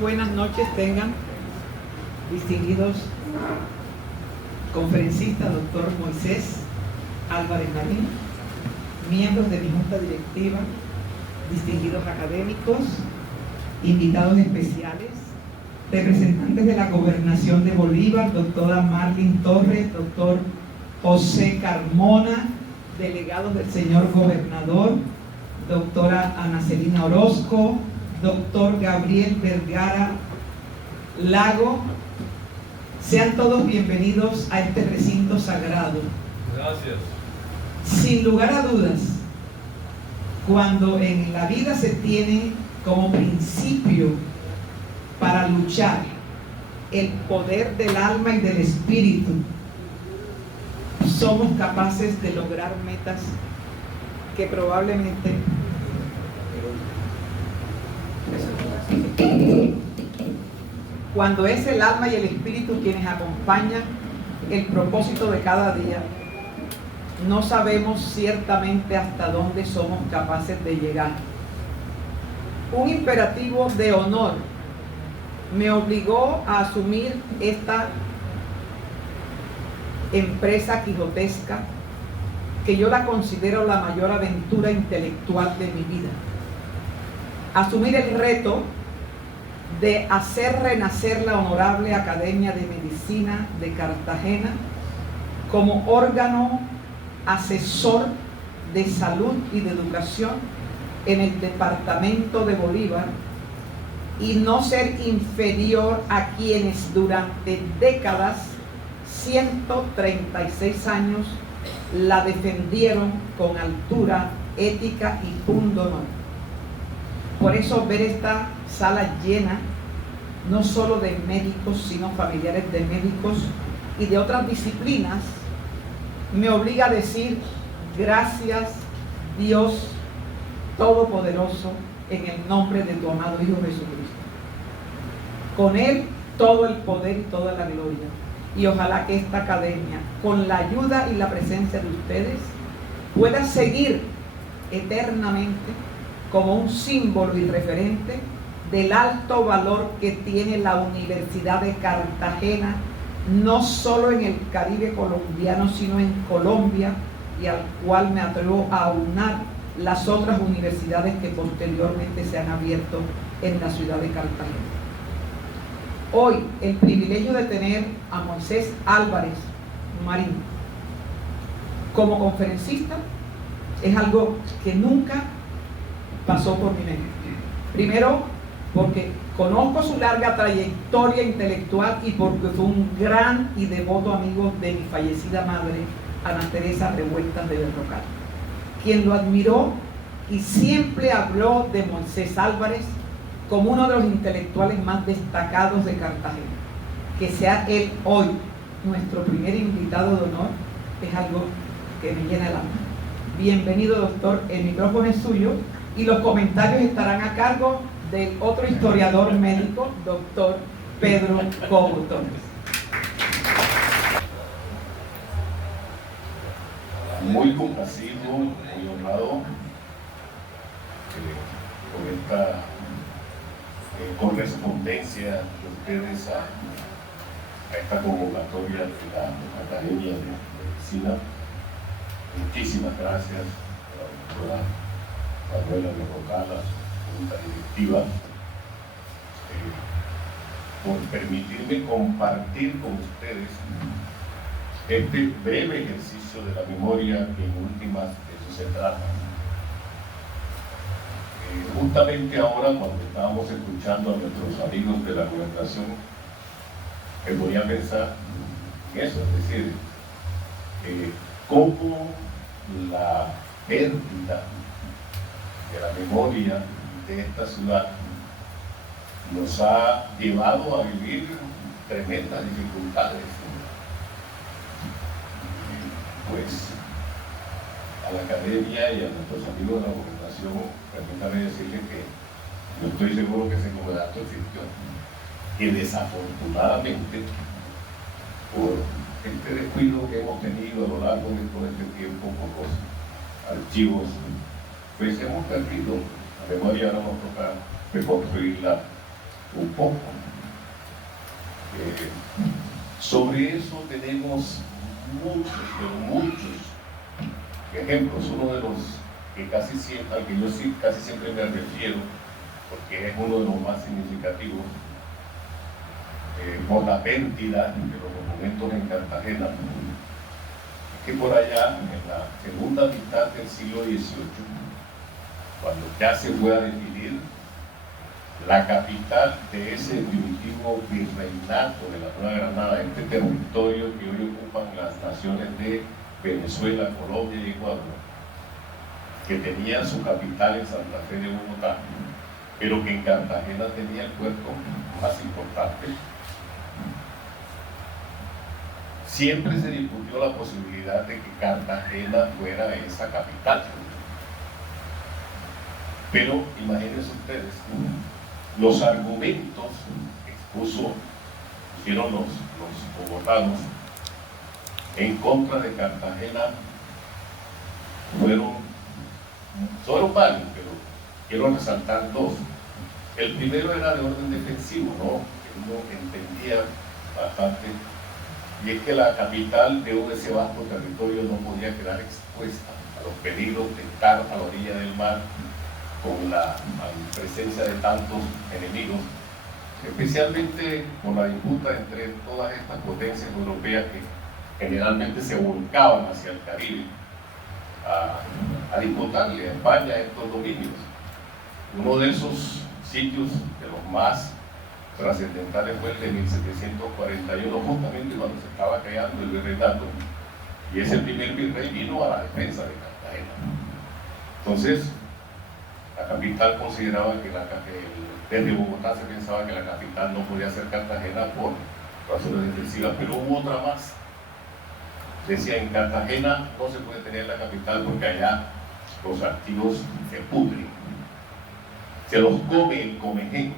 Buenas noches tengan, distinguidos conferencistas, doctor Moisés Álvarez Marín, miembros de mi junta directiva, distinguidos académicos, invitados especiales, representantes de la Gobernación de Bolívar, doctora Marlin Torres, doctor José Carmona, delegados del señor gobernador, doctora Ana Celina Orozco, doctor Gabriel Vergara Lago. Sean todos bienvenidos a este recinto sagrado. Gracias. Sin lugar a dudas, cuando en la vida se tiene como principio para luchar el poder del alma y del espíritu, somos capaces de lograr metas que probablemente cuando es el alma y el espíritu quienes acompañan el propósito de cada día, no sabemos ciertamente hasta dónde somos capaces de llegar. Un imperativo de honor me obligó a asumir esta empresa quijotesca, que yo la considero la mayor aventura intelectual de mi vida. Asumir el reto de hacer renacer la Honorable Academia de Medicina de Cartagena como órgano asesor de salud y de educación en el departamento de Bolívar, y no ser inferior a quienes durante décadas, 136 años, la defendieron con altura, ética y pundonor. Por eso ver esta sala llena, no solo de médicos, sino familiares de médicos y de otras disciplinas, me obliga a decir gracias, Dios Todopoderoso, en el nombre de tu amado Hijo Jesucristo. Con Él todo el poder y toda la gloria. Y ojalá que esta academia, con la ayuda y la presencia de ustedes, pueda seguir eternamente como un símbolo y referente del alto valor que tiene la Universidad de Cartagena, no solo en el Caribe colombiano, sino en Colombia, y al cual me atrevo a aunar las otras universidades que posteriormente se han abierto en la ciudad de Cartagena. Hoy, el privilegio de tener a Moisés Álvarez Marín como conferencista es algo que nunca pasó por mi mente. Primero, porque conozco su larga trayectoria intelectual y porque fue un gran y devoto amigo de mi fallecida madre, Ana Teresa Revueltas de Berrocal, quien lo admiró y siempre habló de Moisés Álvarez como uno de los intelectuales más destacados de Cartagena. Que sea él hoy nuestro primer invitado de honor es algo que me llena el alma. Bienvenido, doctor, el micrófono es suyo y los comentarios estarán a cargo del otro historiador médico, doctor Pedro Cobo Torres. Muy complacido, muy honrado con esta correspondencia de ustedes a esta convocatoria de la Academia de Medicina. Muchísimas gracias a la doctora Manuela Berrocal, a su junta directiva, por permitirme compartir con ustedes este breve ejercicio de la memoria, que en últimas de eso se trata. Justamente ahora, cuando estábamos escuchando a nuestros amigos de la gobernación, me ponía a pensar en eso, es decir, cómo la pérdida de la memoria de esta ciudad nos ha llevado a vivir tremendas dificultades. Pues a la academia y a nuestros amigos de la gobernación, permítame decirles que yo estoy seguro que ese comodato existió, que desafortunadamente, por este descuido que hemos tenido a lo largo de todo este tiempo con los archivos, pues hemos perdido la memoria. Ahora nos toca reconstruirla un poco. Sobre eso tenemos muchos, pero muchos ejemplos. Uno de los que casi siempre, al que yo sí casi siempre me refiero, porque es uno de los más significativos, por la pérdida de los documentos en Cartagena, es que por allá, en la segunda mitad del siglo XVIII, cuando ya se fue a definir la capital de ese primitivo virreinato de la Nueva Granada, este territorio que hoy ocupan las naciones de Venezuela, Colombia y Ecuador, que tenía su capital en Santa Fe de Bogotá, pero que en Cartagena tenía el puerto más importante. Siempre se discutió la posibilidad de que Cartagena fuera esa capital. Pero imagínense ustedes, los argumentos que pusieron los bogotanos en contra de Cartagena fueron varios, pero quiero resaltar dos. El primero era de orden defensivo, ¿no? Que uno entendía bastante, y es que la capital de ese vasto territorio no podía quedar expuesta a los peligros de estar a la orilla del mar con la presencia de tantos enemigos, especialmente por la disputa entre todas estas potencias europeas que generalmente se volcaban hacia el Caribe a disputarle a España estos dominios. Uno de esos sitios, de los más trascendentales, fue el de 1741, justamente cuando se estaba creando el virreinato, y ese primer virrey vino a la defensa de Cartagena. Entonces, la capital consideraba que desde Bogotá se pensaba que la capital no podía ser Cartagena por razones defensivas, pero hubo otra más. Decía, en Cartagena no se puede tener la capital porque allá los activos se pudren, se los come el comején,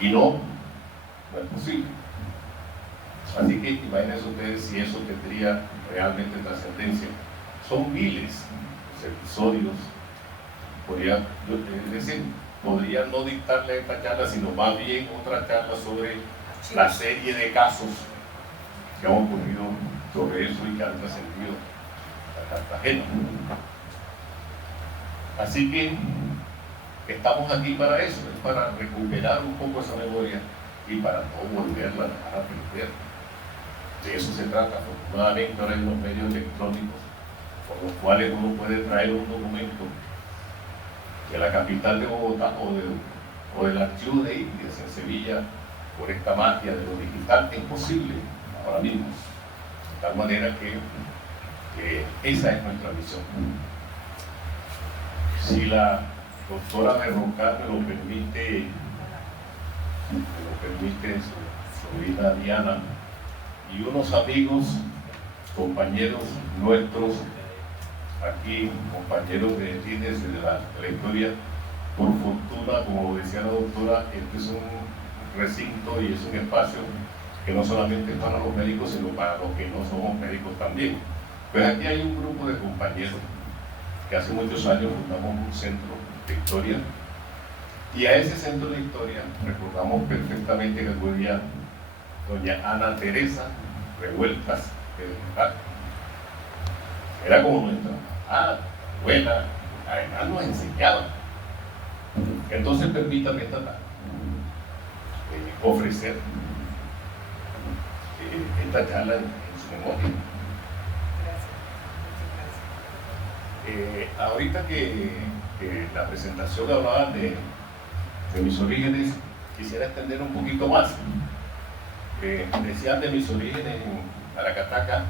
y no es posible. Así que imagínense ustedes si eso tendría realmente trascendencia. Son miles los episodios. Podría no dictarle esta charla, sino más bien otra charla sobre la serie de casos que han ocurrido sobre eso y que han trascendido a Cartagena. Así que estamos aquí para eso, es para recuperar un poco esa memoria y para no volverla a perder. De eso se trata. Afortunadamente ahora hay los medios electrónicos por los cuales uno puede traer un documento de la capital de Bogotá o del archivo de Indias en Sevilla, por esta magia de lo digital, es posible ahora mismo. De tal manera que esa es nuestra misión. Si la doctora Berrocal me lo permite su sobrina Diana y unos amigos, compañeros nuestros, aquí, compañeros de líderes de la historia, por fortuna, como decía la doctora, este es un recinto y es un espacio que no solamente es para los médicos, sino para los que no somos médicos también. Pues aquí hay un grupo de compañeros que hace muchos años fundamos un centro de historia, y a ese centro de historia recordamos perfectamente que acudía doña Ana Teresa Revueltas de Dental. Era como nuestra abuela, además nos enseñaba. Entonces permítame esta tarde ofrecer esta charla en su memoria. Ahorita que la presentación hablaba de mis orígenes, quisiera extender un poquito más. Decían de mis orígenes en Aracataca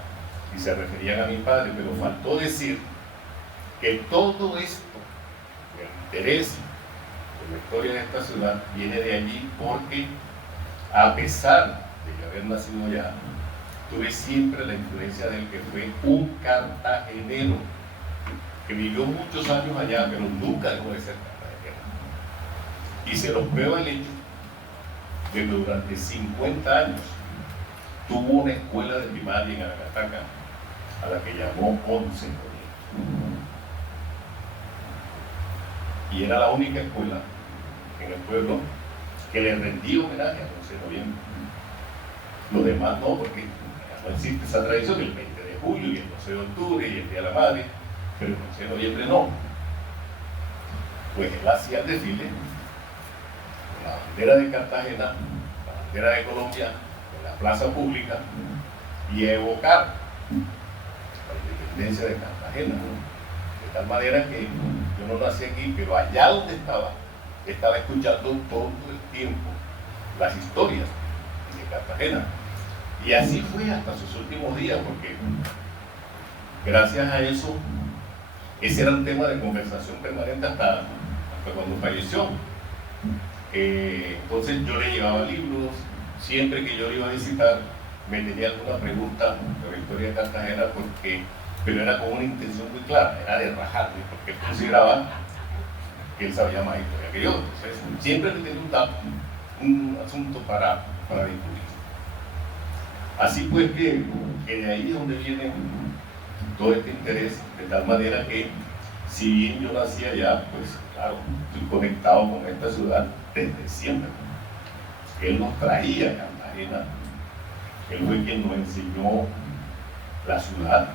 y se referían a mi padre, pero faltó decir que todo esto, el interés de la historia de esta ciudad, viene de allí porque, a pesar de haber nacido allá, tuve siempre la influencia del que fue un cartagenero que vivió muchos años allá, pero nunca dejó de ser cartagenero. Y se los prueba el hecho de que durante 50 años tuvo una escuela de primaria en Aracataca a la que llamó 11 y era la única escuela en el pueblo que le rendí homenaje al 11 de noviembre. Los demás no, porque no existe esa tradición, el 20 de julio y el 12 de octubre y el Día de la Madre, pero el 11 de noviembre no. Pues él hacía el desfile con la bandera de Cartagena, la bandera de Colombia, en la plaza pública, y evocar la independencia de Cartagena, ¿no? De tal manera que yo no nací aquí, pero allá donde estaba escuchando todo el tiempo las historias de Cartagena. Y así fue hasta sus últimos días, porque gracias a eso, ese era un tema de conversación permanente hasta cuando falleció. Entonces yo le llevaba libros, siempre que yo lo iba a visitar, me tenía alguna pregunta de la historia de Cartagena, pero era con una intención muy clara, era de rajarme, porque él consideraba que él sabía más historia que yo. Entonces siempre le tenía un asunto para discutir. Así pues que de ahí es donde viene todo este interés, de tal manera que si bien yo nací allá, pues claro, estoy conectado con esta ciudad desde siempre. Él nos traía a Cartagena, él fue quien nos enseñó la ciudad,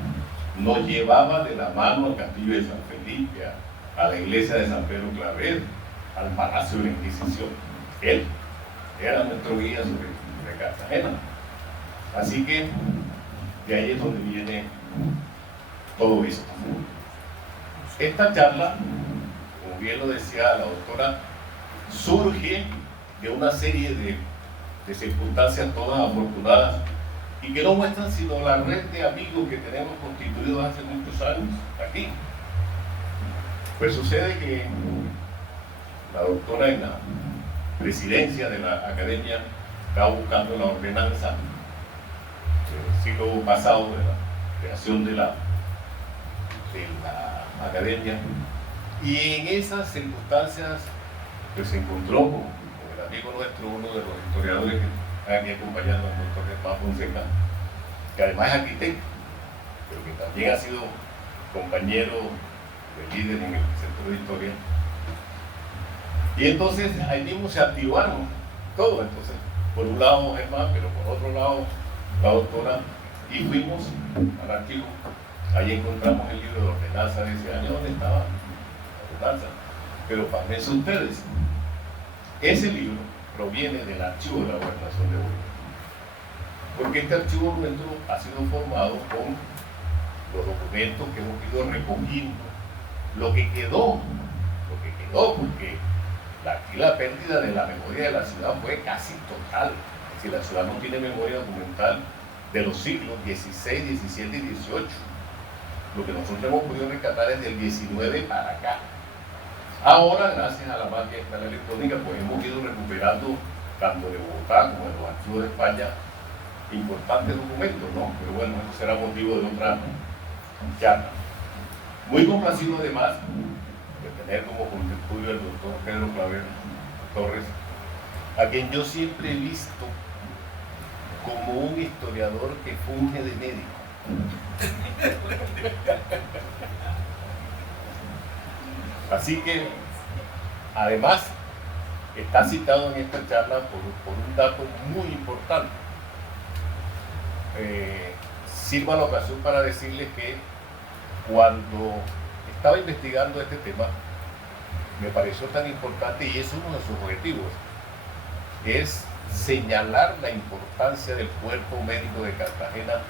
nos llevaba de la mano al castillo de San Felipe, a la iglesia de San Pedro Claver, al Palacio de la Inquisición. Él era nuestro guía sobre Cartagena. Así que de ahí es donde viene todo esto. Esta charla, como bien lo decía la doctora, surge de una serie de circunstancias todas afortunadas y que no muestran sino la red de amigos que tenemos constituidos hace muchos años aquí. Pues sucede que la doctora en la presidencia de la academia estaba buscando la ordenanza del siglo pasado de la creación de la academia, y en esas circunstancias pues se encontró con el amigo nuestro, uno de los historiadores que está aquí acompañando al doctor Germán Fonseca, que además es arquitecto, pero que también ha sido compañero de líder en el Centro de Historia. Y entonces ahí mismo se activaron todo. Entonces, por un lado Germán, pero por otro lado la doctora, y fuimos al archivo. Ahí encontramos el libro de ordenanza de ese año, donde estaba la ordenanza. Pero pásense ustedes, ese libro proviene del archivo de la Gobernación de Bolívar, porque este archivo nuestro ha sido formado con los documentos que hemos ido recogiendo, lo que quedó, porque aquí la pérdida de la memoria de la ciudad fue casi total. Es decir, la ciudad no tiene memoria documental de los siglos XVI, XVII y XVIII. Lo que nosotros hemos podido rescatar es del XIX para acá. Ahora, gracias a la máquina electrónica, pues hemos ido recuperando, tanto de Bogotá como de los archivos de España, importantes documentos, ¿no? Pero bueno, eso será motivo de otra charla. Muy complacido además de tener como contertulio al doctor Pedro Claver Torres, a quien yo siempre he visto como un historiador que funge de médico. Así que, además, está citado en esta charla por un dato muy importante. Sirva la ocasión para decirles que cuando estaba investigando este tema, me pareció tan importante, y es uno de sus objetivos, es señalar la importancia del cuerpo médico de Cartagena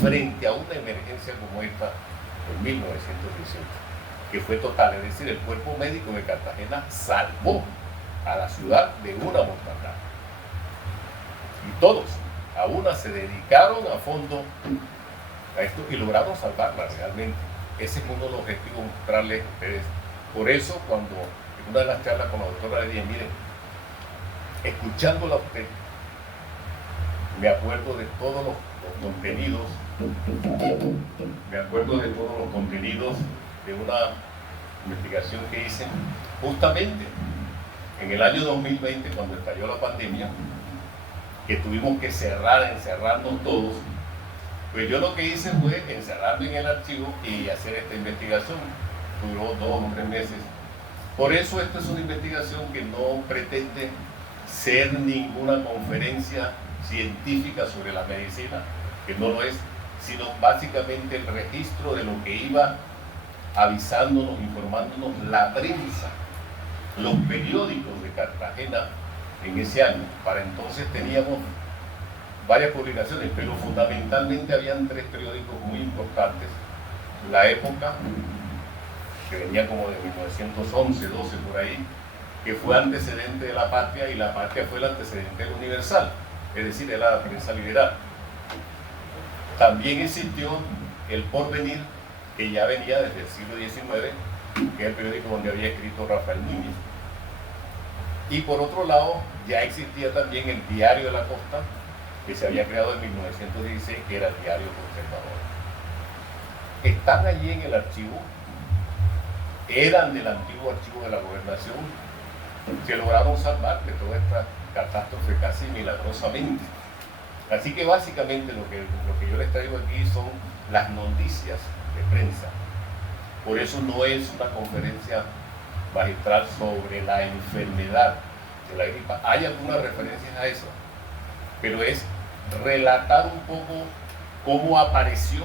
frente a una emergencia como esta en 1918, que fue total. Es decir, el cuerpo médico de Cartagena salvó a la ciudad de una mortandad, y todos a una se dedicaron a fondo a esto y lograron salvarla realmente. Ese es uno de los objetivos, mostrarles a ustedes. Por eso, cuando en una de las charlas con la doctora le dije, miren, escuchándola a usted, me acuerdo de todos los contenidos, de una investigación que hice justamente en el año 2020, cuando estalló la pandemia, que tuvimos que encerrarnos todos. Pues yo lo que hice fue encerrarme en el archivo y hacer esta investigación. Duró 2 o 3 meses. Por eso esta es una investigación que no pretende ser ninguna conferencia científica sobre la medicina, que no lo es, sino básicamente el registro de lo que iba avisándonos, informándonos la prensa, los periódicos de Cartagena en ese año. Para entonces teníamos varias publicaciones, pero fundamentalmente habían 3 periódicos muy importantes. La Época, que venía como de 1911, 12 por ahí, que fue antecedente de La Patria, y La Patria fue el antecedente del Universal, es decir, era la prensa liberal. También existió El Porvenir, que ya venía desde el siglo XIX, que es el periódico donde había escrito Rafael Núñez. Y por otro lado, ya existía también el Diario de la Costa, que se había creado en 1916, que era el Diario Conservador. Están allí en el archivo, eran del antiguo archivo de la Gobernación, que lograron salvar de toda esta catástrofe casi milagrosamente. Así que básicamente lo que yo les traigo aquí son las noticias de prensa. Por eso no es una conferencia magistral sobre la enfermedad de la gripa. Hay algunas referencias a eso, pero es relatar un poco cómo apareció,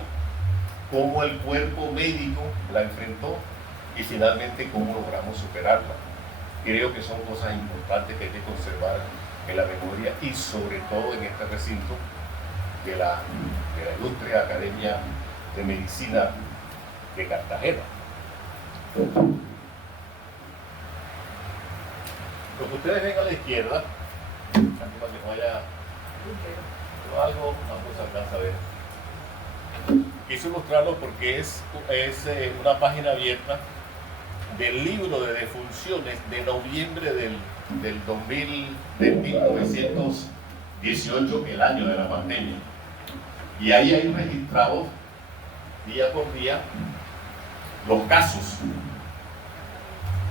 cómo el cuerpo médico la enfrentó y finalmente cómo logramos superarla. Creo que son cosas importantes que hay que conservar en la memoria y sobre todo en este recinto de la Ilustre Academia de Medicina de Cartagena. Lo que ustedes ven a la izquierda, para que no haya algo, no se alcanza a ver. Quise ilustrarlo porque es una página abierta del libro de defunciones de noviembre del 1918, el año de la pandemia. Y ahí hay registrados día por día los casos,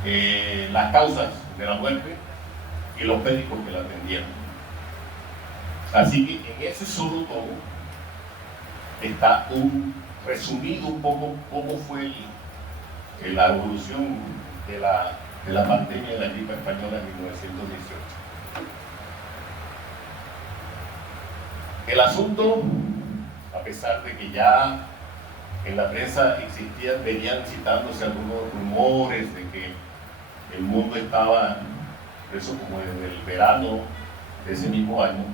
las causas de la muerte y los médicos que la atendieron. Así que en ese solo tomo está resumido un poco cómo fue la evolución de la pandemia de la gripe española en 1918. El asunto, a pesar de que ya en la prensa venían citándose algunos rumores de que el mundo estaba, eso como desde el verano de ese mismo año,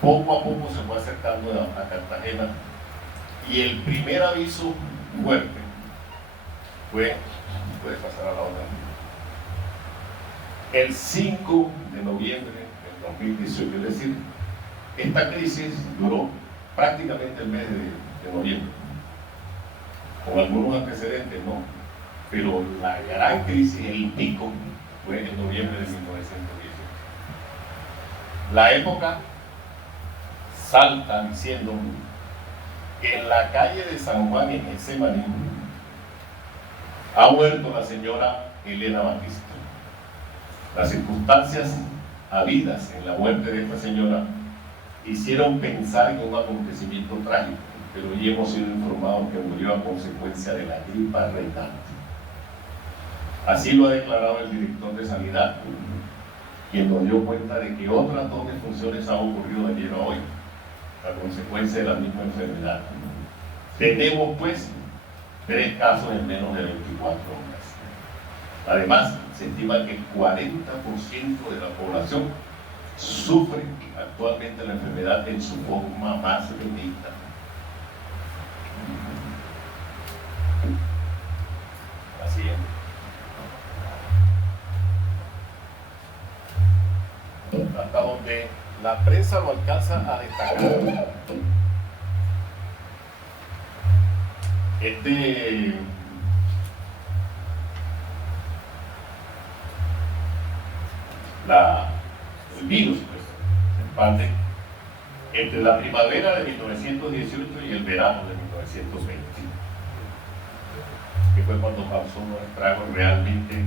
poco a poco se fue acercando a Cartagena, y el primer aviso fuerte fue, puede pasar a la otra, el 5 de noviembre del 2018, es decir, esta crisis duró prácticamente el mes de noviembre, con algunos antecedentes, ¿no? Pero la gran crisis, el pico, fue en noviembre de 1918. La Época salta diciendo que en la calle de San Juan, en Getsemaní, ha muerto la señora Elena Batista. Las circunstancias habidas en la muerte de esta señora hicieron pensar en un acontecimiento trágico, pero hoy hemos sido informados que murió a consecuencia de la gripa reinante. Así lo ha declarado el director de Sanidad, quien nos dio cuenta de que otras 2 defunciones han ocurrido de ayer a hoy, a consecuencia de la misma enfermedad. Tenemos pues 3 casos en menos de 24 horas. Además, se estima que el 40% de la población sufre actualmente la enfermedad en su forma más benigna. La siguiente. Hasta donde la prensa lo alcanza a destacar. El virus pues, se expande entre la primavera de 1918 y el verano de 1920, que fue cuando causó unos estragos realmente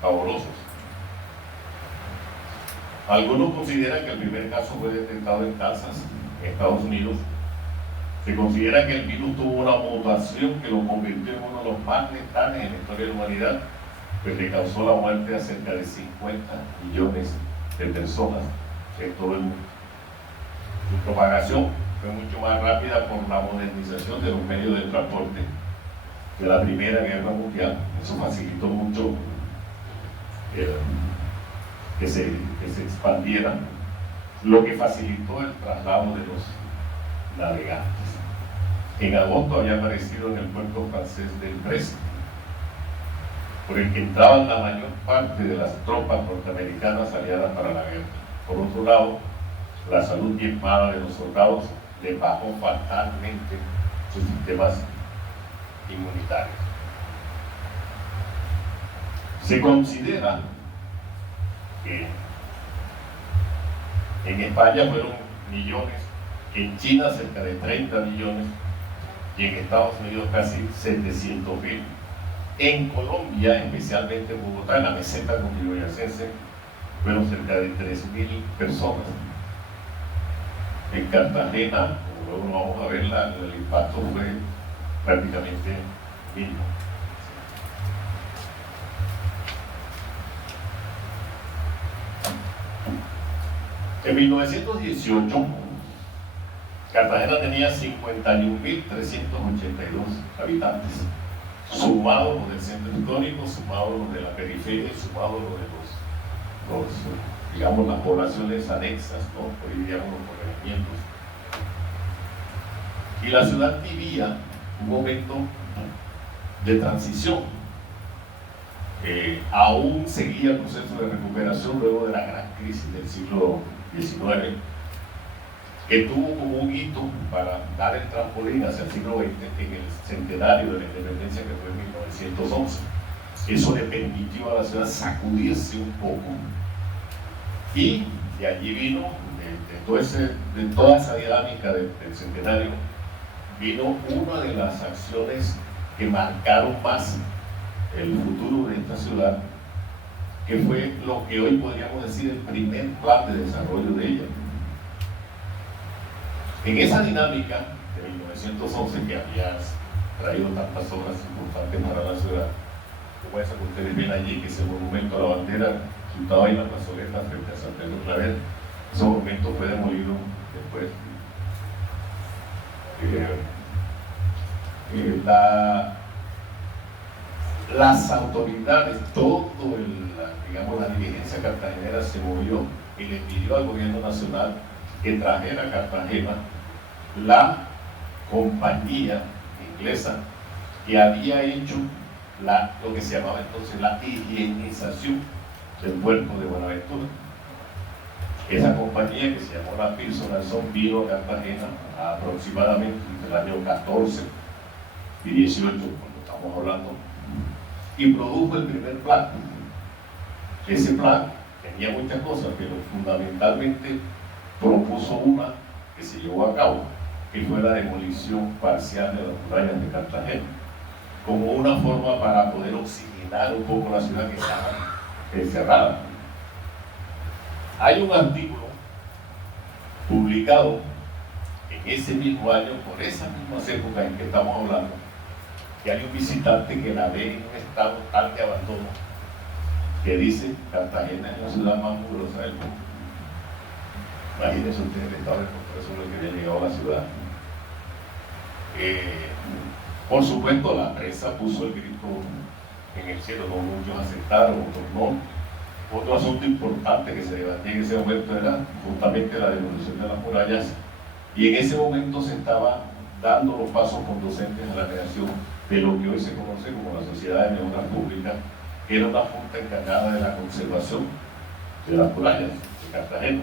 pavorosos. Algunos consideran que el primer caso fue detectado en Kansas, en Estados Unidos. Se considera que el virus tuvo una mutación que lo convirtió en uno de los más letales en la historia de la humanidad, pues le causó la muerte a cerca de 50 millones de personas en todo el mundo. Su propagación fue mucho más rápida por la modernización de los medios de transporte de la Primera Guerra Mundial. Eso facilitó mucho que se expandiera, lo que facilitó el traslado de los navegantes. En agosto había aparecido en el puerto francés del Brest, por el que entraban la mayor parte de las tropas norteamericanas aliadas para la guerra. Por otro lado, la salud diezmada de los soldados les bajó fatalmente sus sistemas inmunitarios. Se considera que en España fueron millones, en China cerca de 30 millones y en Estados Unidos casi 700.000. En Colombia, especialmente en Bogotá, en la meseta cundiboyacense, fueron cerca de 3.000 personas. En Cartagena, como luego vamos a ver, el impacto fue prácticamente mínimo. En 1918, Cartagena tenía 51.382 habitantes, sumado los del centro histórico, sumado los de la periferia y sumado los de digamos, las poblaciones anexas, ¿no? Hoy diríamos los corregimientos. Y la ciudad vivía un momento de transición. Aún seguía el proceso de recuperación luego de la gran crisis del siglo XIX, que tuvo como un hito para dar el trampolín hacia el siglo XX en el centenario de la independencia, que fue en 1911. Eso le permitió a la ciudad sacudirse un poco. Y de allí vino, de toda esa dinámica del centenario, vino una de las acciones que marcaron más el futuro de esta ciudad, que fue lo que hoy podríamos decir el primer plan de desarrollo de ella. En esa dinámica de 1911, que había traído tantas obras importantes para la ciudad, como esa que ustedes ven allí, que es el monumento a la bandera, situado ahí en la plazoleta frente a San Pedro Clavel, ese monumento fue demolido después. Las autoridades, digamos, la dirigencia cartagenera se movió y le pidió al gobierno nacional que trajera a Cartagena la compañía inglesa que había hecho lo que se llamaba entonces la higienización del puerto de Buenaventura. Esa compañía, que se llamó la Pearson & Son, vino a Cartagena aproximadamente entre el año 14 y 18, cuando estamos hablando, y produjo el primer plan. Ese plan tenía muchas cosas, pero fundamentalmente propuso una que se llevó a cabo, que fue la demolición parcial de las murallas de Cartagena, como una forma para poder oxigenar un poco la ciudad que estaba encerrada. Hay un artículo publicado en ese mismo año, por esas mismas épocas en que estamos hablando, que hay un visitante que la ve en un estado tal de abandono, que dice: Cartagena es la ciudad más mugrosa del mundo. Imagínense ustedes el estado de contracción que había llegado a la ciudad. Por supuesto, la prensa puso el grito en el cielo, no muchos aceptaron, otros no. Otro asunto importante que se debatía en ese momento era justamente la demolición de las murallas, y en ese momento se estaba dando los pasos conducentes a la creación de lo que hoy se conoce como la Sociedad de Memoria Pública, que era una junta encargada de la conservación de las murallas de Cartagena.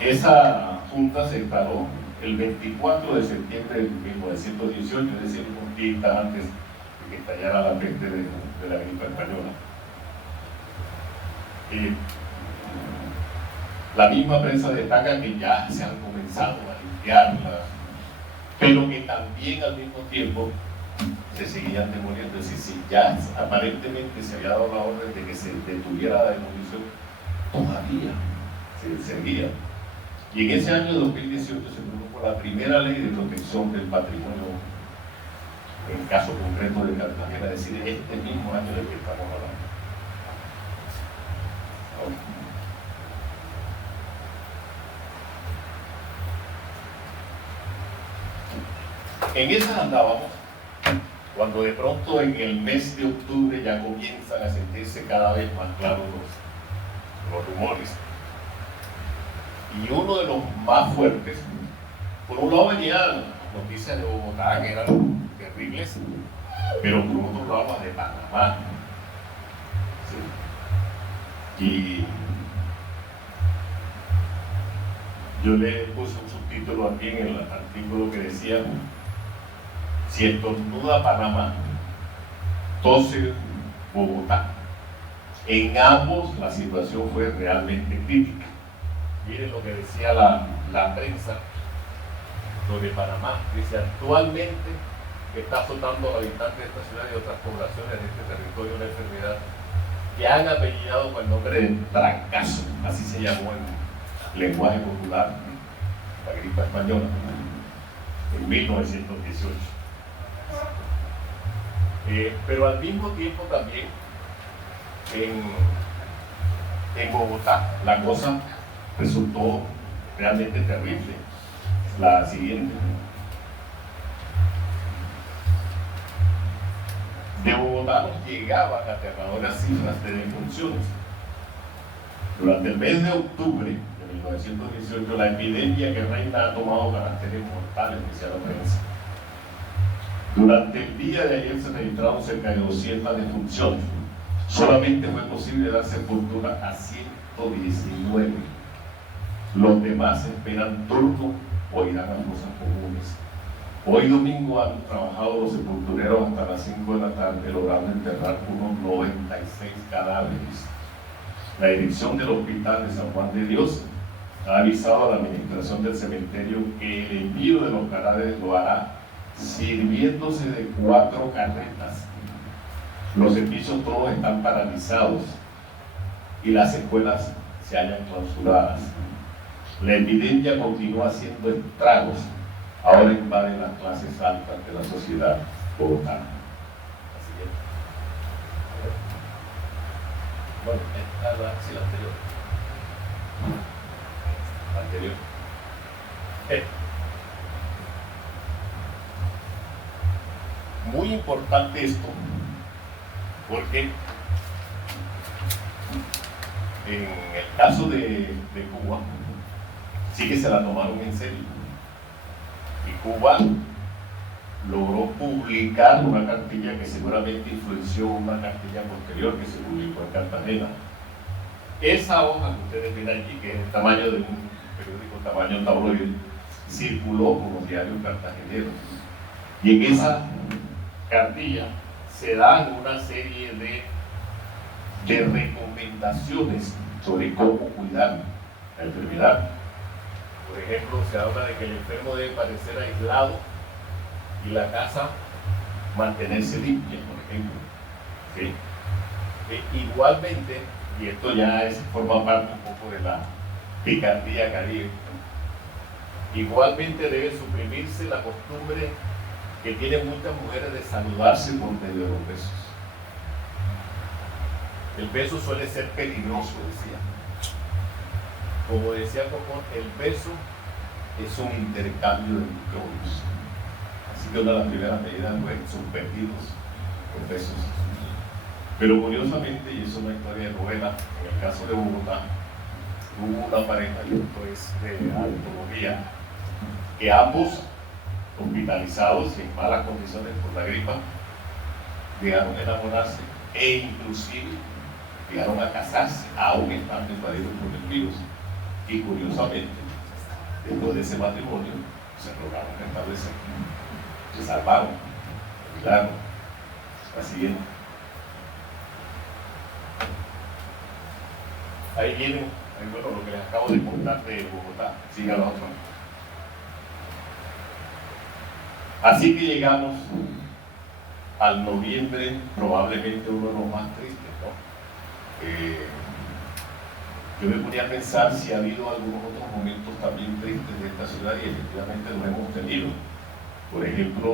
Esa junta se instaló el 24 de septiembre de 1918, es decir, unos días antes de que estallara la peste de la gripe española. La misma prensa destaca que ya se han comenzado a limpiarla, pero que también al mismo tiempo se seguían demoliendo. Es decir, si ya aparentemente se había dado la orden de que se detuviera la demolición, todavía se seguía. Y en ese año 2018 se produjo la primera ley de protección del patrimonio el caso concreto de Cartagena, es decir, este mismo año del que estamos hablando. En esa andábamos, cuando de pronto en el mes de octubre ya comienzan a sentirse cada vez más claros los rumores. Y uno de los más fuertes, por un lado venían noticias de Bogotá que eran terribles, pero por otro lado las de Panamá. ¿Sí? Y yo le puse un subtítulo aquí en el artículo que decía: si estornuda Panamá, tose Bogotá. En ambos la situación fue realmente crítica. Miren lo que decía la prensa sobre Panamá. Dice: actualmente está azotando a los habitantes de esta ciudad y otras poblaciones de este territorio una enfermedad que han apellidado con el nombre de trancazo, así se llamó en lenguaje popular, la gripe española, en 1918. Pero al mismo tiempo también en Bogotá la cosa resultó realmente terrible. La siguiente. De Bogotá nos llegaban aterradoras cifras de defunciones. Durante el mes de octubre de 1918, la epidemia que reina ha tomado caracteres mortales, decía la prensa. Durante el día de ayer se registraron cerca de 200 defunciones. Solamente fue posible dar sepultura a 119. Los demás esperan turno o irán a fosas comunes. Hoy domingo han trabajado los sepultureros hasta las 5 de la tarde, logrando enterrar unos 96 cadáveres. La dirección del Hospital de San Juan de Dios ha avisado a la administración del cementerio que el envío de los cadáveres lo hará sirviéndose de 4 carretas. Los servicios todos están paralizados y las escuelas se hallan clausuradas. La epidemia continúa haciendo estragos. Ahora invade las clases altas de la sociedad bogotana. Así es. Bueno, sí, la anterior. La anterior. Muy importante esto, porque en el caso de Cuba, sí que se la tomaron en serio. Y Cuba logró publicar una cartilla que seguramente influenció una cartilla posterior que se publicó en Cartagena. Esa hoja que ustedes ven allí, que es el tamaño de un periódico tamaño tabloide, circuló por los diarios cartageneros. Y en esa cartilla se dan una serie de recomendaciones sobre cómo cuidar la enfermedad. Por ejemplo, se habla de que el enfermo debe parecer aislado y la casa mantenerse limpia, por ejemplo. ¿Sí? Igualmente, y esto ya forma parte un poco de la picardía caribe, igualmente debe suprimirse la costumbre que tienen muchas mujeres de saludarse por medio de los besos. El beso suele ser peligroso, decía. Como decía Cocón, el beso es un intercambio de microbios. Así que una de las primeras medidas fue suspendir los besos. Pero curiosamente, y eso es una historia de novela, en el caso de Bogotá, hubo una pareja, y esto es de autonomía, que ambos, hospitalizados y en malas condiciones por la gripa, llegaron a enamorarse e inclusive llegaron a casarse, aún estando invadidos por el virus. Y curiosamente, después de ese matrimonio, se lograron restablecer, se salvaron, se cuidaron. La siguiente. Ahí viene, bueno, lo que les acabo de contar de Bogotá. Siga la otra. Así que llegamos al noviembre, probablemente uno de los más tristes, ¿no? Yo me ponía a pensar si ha habido algunos otros momentos también tristes de esta ciudad, y efectivamente los hemos tenido. Por ejemplo,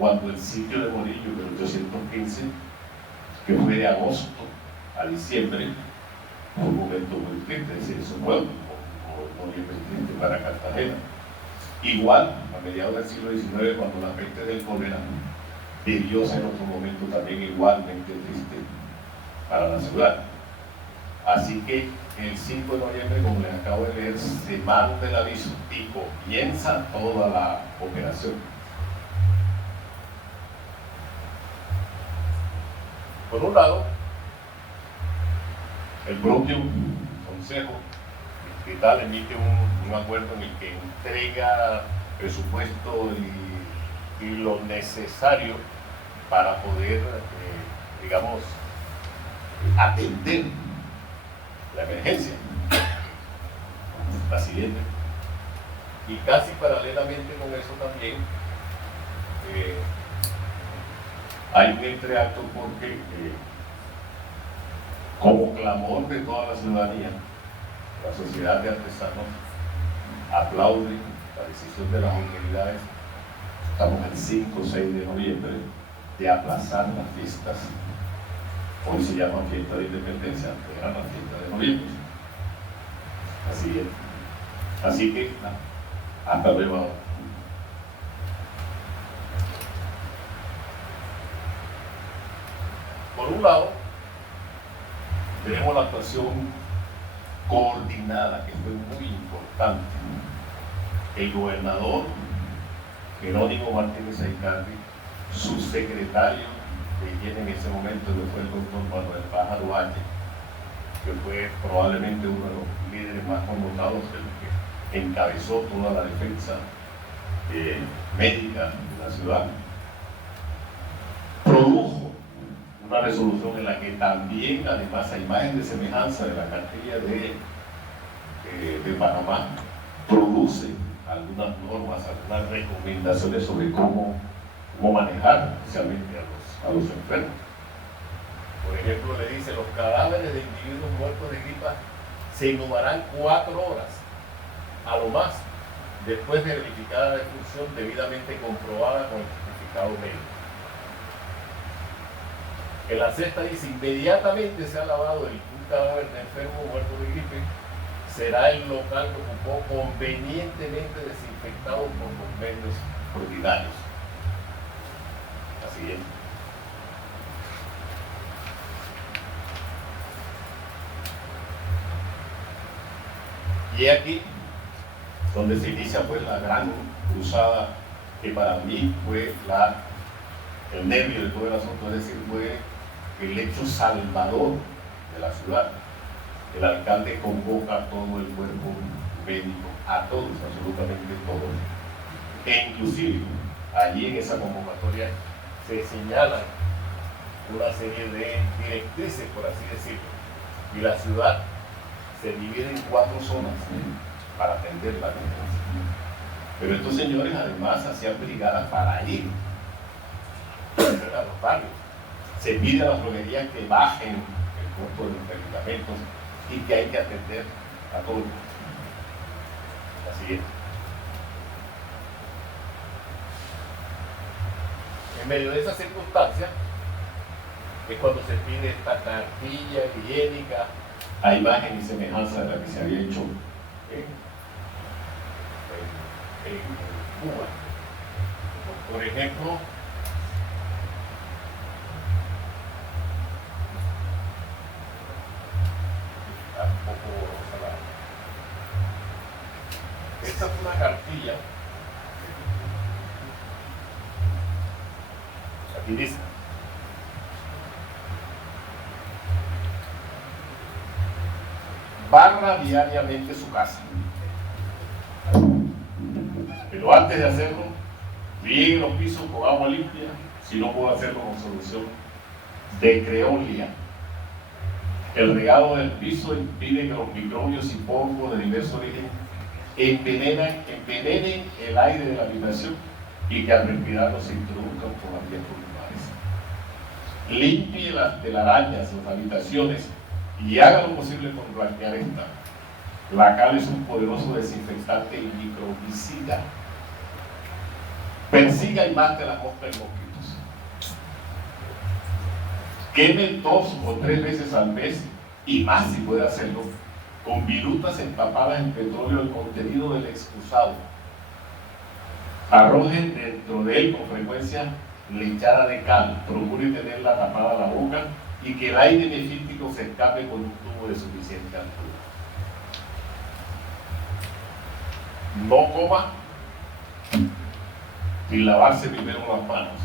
cuando el sitio de Morillo de 1815, que fue de agosto a diciembre, fue un momento muy triste, es decir, es un pueblo, muy triste para Cartagena. Igual, a mediados del siglo XIX, cuando la peste del cólera debió ser otro momento también igualmente triste para la ciudad. Así que el 5 de noviembre, como les acabo de leer, se manda el aviso y comienza toda la operación. Por un lado, el propio Consejo Distrital emite un acuerdo en el que entrega presupuesto y lo necesario para poder, digamos, atender la emergencia. La siguiente. Y casi paralelamente con eso también hay un entreacto porque como clamor de toda la ciudadanía, la sociedad de artesanos aplaude la decisión de las autoridades. Estamos el 5 o 6 de noviembre de aplazar las fiestas. Hoy se llama fiesta de independencia, antes era la fiesta de noviembre. Así que hasta luego ahora. Por un lado, tenemos la actuación coordinada, que fue muy importante. El gobernador Jerónimo Martínez Aicardi, su secretario de higiene en ese momento, que fue el doctor Manuel Pájaro Valle, que fue probablemente uno de los líderes más convocados, el que encabezó toda la defensa médica de la ciudad, produjo una resolución en la que también, además, a imagen de semejanza de la cartilla de Panamá, produce algunas normas, algunas recomendaciones sobre cómo manejar especialmente a los enfermos. Por ejemplo, le dice: los cadáveres de individuos muertos de gripa se inhumarán 4 horas a lo más, después de verificada la defunción debidamente comprobada con el certificado médico. En la sexta dice: inmediatamente se ha lavado un cadáver de enfermo muerto de gripe, será el local que ocupó convenientemente desinfectado por los medios ordinarios. La siguiente. Y aquí donde se inicia pues la gran cruzada, que para mí fue el nervio de todo el asunto, es decir, fue el hecho salvador de la ciudad. El alcalde convoca a todo el cuerpo médico, a todos, absolutamente todos, e inclusive allí en esa convocatoria se señalan una serie de directrices, por así decirlo, y la ciudad se divide en 4 zonas para atender la emergencia. Pero estos señores además hacían brigadas para ir a los barrios. Se pide a las droguerías que bajen el costo de los medicamentos y que hay que atender a todos. La siguiente. En medio de esa circunstancia es cuando se pide esta cartilla higiénica a imagen y semejanza de la que se había hecho en Cuba. Por ejemplo, esta es una cartilla. Aquí dice: barra diariamente su casa, pero antes de hacerlo, riegue los pisos con agua limpia, si no puedo hacerlo con solución de Creolia. El regado del piso impide que los microbios y polvos de diverso origen envenenen el aire de la habitación y que al respirarlo se introduzcan por las vías pulmonares. Limpie las telarañas, las habitaciones, y haga lo posible por blanquear esta. La cal es un poderoso desinfectante y microbicida. persiga y mate a las moscas y mosquitos. Queme 2 o 3 veces al mes y más si puede hacerlo, con virutas empapadas en petróleo el contenido del excusado. Arrojen dentro de él con frecuencia lechada de cal, procure tenerla tapada la boca y que el aire nefítico se escape con un tubo de suficiente altura. No coma sin lavarse primero las manos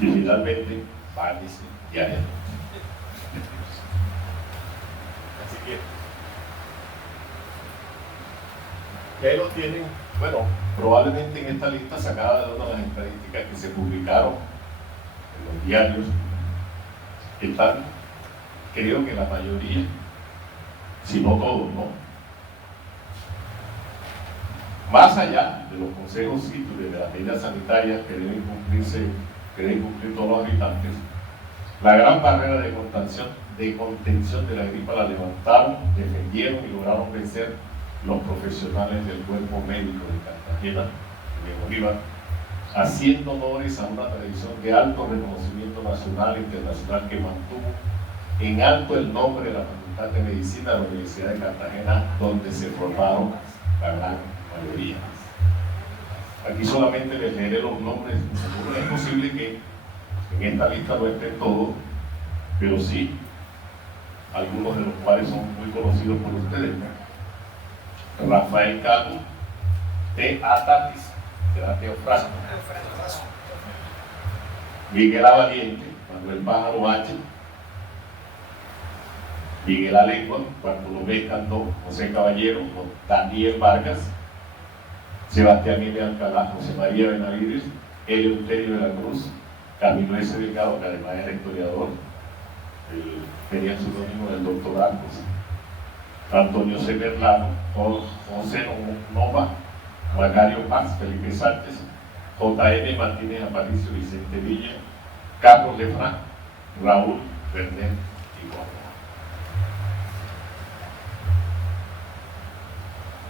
y finalmente báñese diariamente. Así que ahí lo tienen. Bueno, probablemente en esta lista sacada de una de las estadísticas que se publicaron en los diarios están, creo que la mayoría, si no todos, ¿no? Más allá de los consejos y de las medidas sanitarias que deben cumplir todos los habitantes, la gran barrera de contención de la gripa la levantaron, defendieron y lograron vencer los profesionales del cuerpo médico de Cartagena, de Bolívar, haciendo honores a una tradición de alto reconocimiento nacional e internacional que mantuvo en alto el nombre de la Facultad de Medicina de la Universidad de Cartagena, donde se formaron la gran mayoría. Aquí solamente les leeré los nombres. Es posible que en esta lista no estén todos, pero sí algunos de los cuales son muy conocidos por ustedes, ¿no? Rafael Calvo, T. A. Tatis, será Teofrasco, Miguel A. Valiente, Manuel Pájaro H., Miguel A. Lengua, Bartolomé Candó, José Caballero, Daniel Vargas, Sebastián M. Alcalá, José María Benavides, Eleuterio de la Cruz, Camilo S. Delgado, que además era historiador, tenía el seudónimo del doctor Arcos, Antonio C. Merlano, José Nova, Macario Paz, Felipe Sánchez, J.M. Martínez Aparicio, Vicente Villa, Carlos Lefranc, Raúl Bernet y Gómez.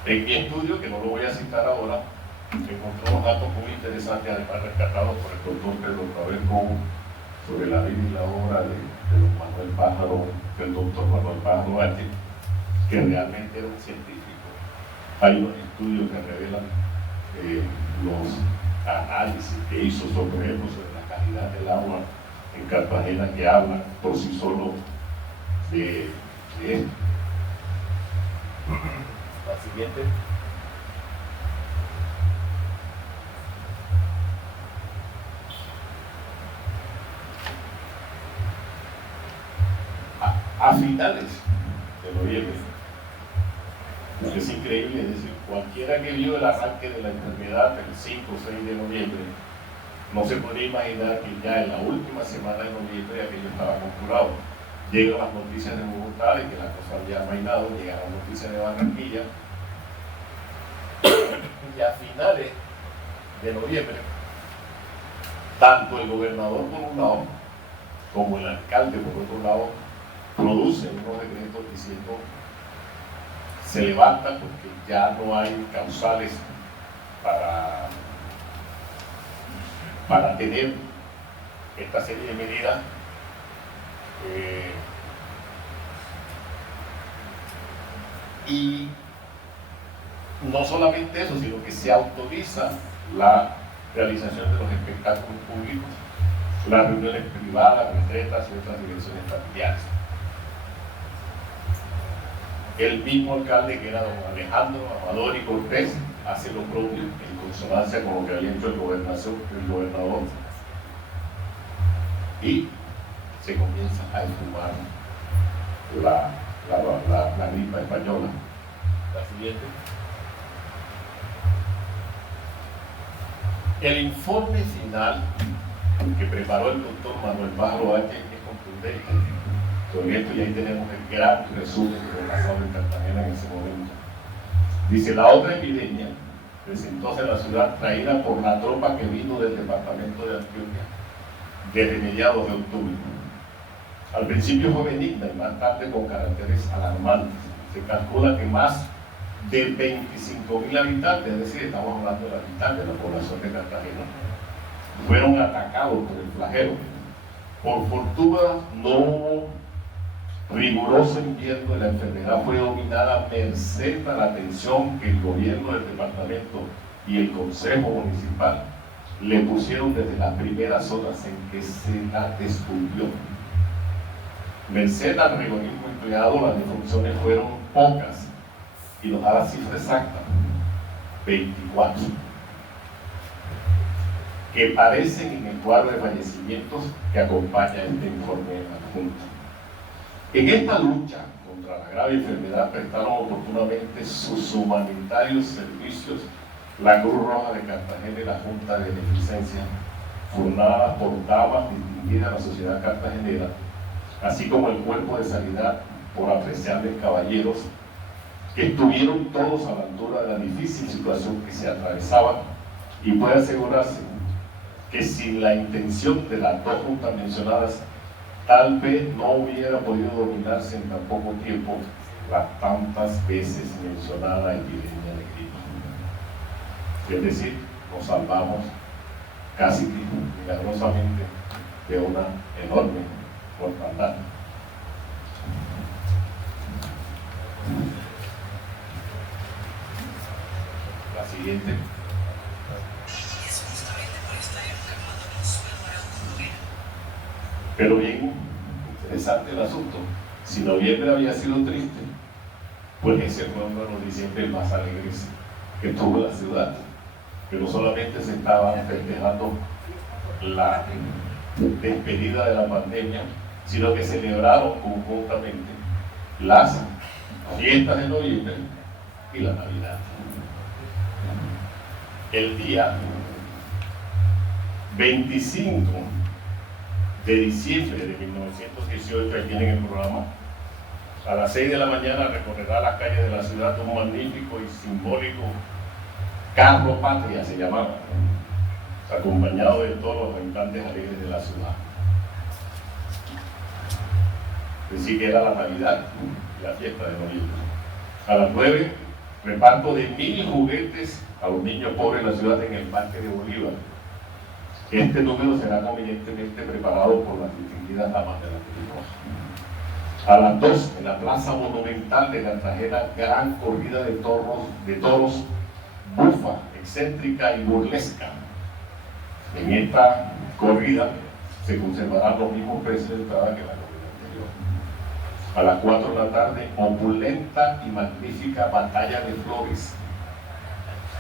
En mi estudio, que no lo voy a citar ahora, encontré unos datos muy interesantes, además rescatados por el doctor Pedro Clavel Cobo, sobre la vida y la obra de don Manuel Pájaro, del doctor Manuel Pájaro H., que realmente era un científico. Hay unos estudios que revelan los análisis que hizo, sobre ejemplo, sobre la calidad del agua en Cartagena, que hablan por sí solo de esto. La siguiente. A finales de noviembre, es increíble, es decir, cualquiera que vio el arranque de la enfermedad el 5 o 6 de noviembre no se podría imaginar que ya en la última semana de noviembre aquello estaba curado. Llegan las noticias de Bogotá de que la cosa había amainado, llegan las noticias de Barranquilla, y a finales de noviembre, tanto el gobernador por un lado, como el alcalde por otro lado, producen unos decretos diciendo se levanta porque ya no hay causales para tener esta serie de medidas. Y no solamente eso, sino que se autoriza la realización de los espectáculos públicos, las reuniones privadas, retretas y otras diversiones familiares. El mismo alcalde, que era don Alejandro Amador y Cortés, hace lo propio en consonancia con lo que había hecho el gobernador, y se comienza a esfumar la gripa española. La siguiente. El informe final que preparó el doctor Manuel Pájaro H. es contundente. Sobre esto, y ahí tenemos el gran resumen de lo pasado en Cartagena en ese momento. Dice: la otra epidemia presentóse en la ciudad traída por la tropa que vino del departamento de Antioquia desde mediados de octubre. Al principio fue benigna y más tarde con caracteres alarmantes. Se calcula que más de 25.000 habitantes, es decir, estamos hablando de la mitad de la población de Cartagena, fueron atacados por el flagelo. Por fortuna no hubo riguroso invierno y la enfermedad fue dominada merced a la atención que el gobierno del departamento y el consejo municipal le pusieron desde las primeras horas en que se la descubrió. Merced al rigorismo empleado, las defunciones fueron pocas y nos da la cifra exacta, 24, que parecen en el cuadro de fallecimientos que acompaña este informe adjunto. En esta lucha contra la grave enfermedad prestaron oportunamente sus humanitarios servicios la Cruz Roja de Cartagena y la Junta de Beneficencia, formadas por damas distinguidas de la sociedad cartagenera, así como el Cuerpo de Sanidad por apreciables caballeros que estuvieron todos a la altura de la difícil situación que se atravesaba, y puede asegurarse que sin la intención de las dos juntas mencionadas, tal vez no hubiera podido dominarse en tan poco tiempo la tantas veces mencionada epidemia de gripe. Es decir, nos salvamos casi que milagrosamente de una enorme mortandad. La siguiente. Pero bien interesante el asunto. Si noviembre había sido triste, pues ese fue uno de los diciembre más alegres que tuvo la ciudad. Pero solamente se estaba festejando la despedida de la pandemia, sino que celebraron conjuntamente las fiestas de noviembre y la Navidad. El día 25 de diciembre de 1918, ahí tienen el programa, a las 6 de la mañana recorrerá las calles de la ciudad un magnífico y simbólico carro patria, se llamaba, acompañado de todos los habitantes alegres de la ciudad. Es decir, que era la Navidad, la fiesta de noviembre. A las 9, reparto de 1000 juguetes a los niños pobres de la ciudad en el Parque de Bolívar. Este número será convenientemente preparado por las distinguidas damas de la Cruz Roja. A las 2, en la Plaza Monumental de Cartagena, gran corrida de toros, bufa, excéntrica y burlesca. En esta corrida se conservarán los mismos precios de entrada que la corrida anterior. A las 4 de la tarde, opulenta y magnífica batalla de flores,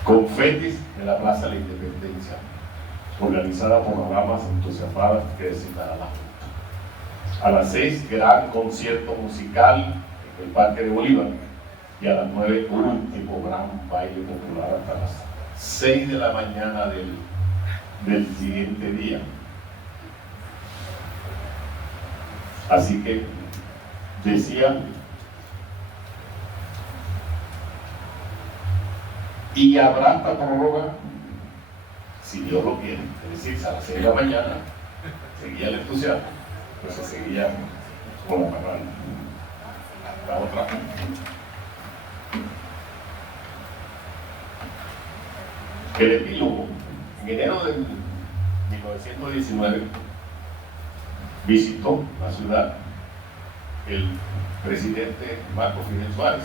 confetis en la Plaza de la Independencia, organizada por las damas entusiasmadas que designará la Junta. A las 6, gran concierto musical en el Parque de Bolívar, y a las 9, último gran baile popular hasta las 6 de la mañana del siguiente día. Así que decía, y habrá esta prórroga si Dios lo quiere. Es decir, a las 6 de la mañana seguía el entusiasmo, pues se seguía con la parranda. La otra. El epílogo. En enero de 1919 visitó la ciudad el presidente Marco Fidel Suárez,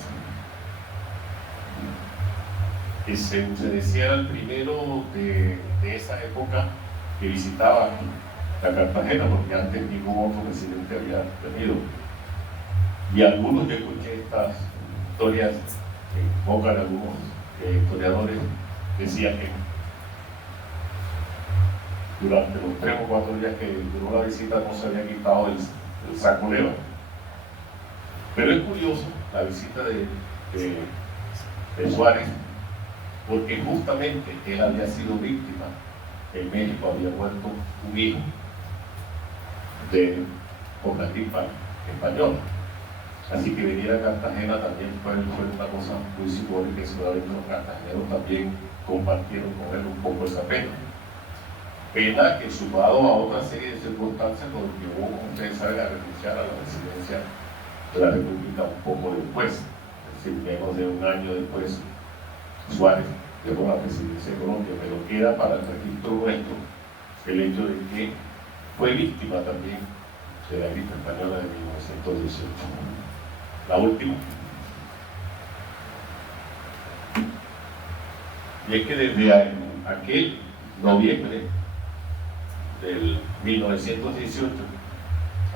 que se decía era el primero de esa época que visitaba la Cartagena, porque antes ningún otro presidente había venido. Y algunos, yo escuché estas historias en boca de algunos historiadores, decían que durante los 3 o 4 días que duró la visita no se había quitado el saco leva. Pero es curioso la visita de Suárez, porque justamente él había sido víctima. En México había muerto un hijo por la gripa española. Así que venir a Cartagena también fue una cosa muy simbólica, y seguramente los cartageneros también compartieron con él un poco esa pena. Pena que, sumado a otra serie de circunstancias, lo llevó, como ustedes saben, a renunciar a la presidencia de la República un poco después, el si menos de un año después, Suárez dejó la presidencia de Colombia, pero queda para el registro nuestro el hecho de que fue víctima también de la gripe española de 1918. La última. Y es que desde aquel noviembre del 1918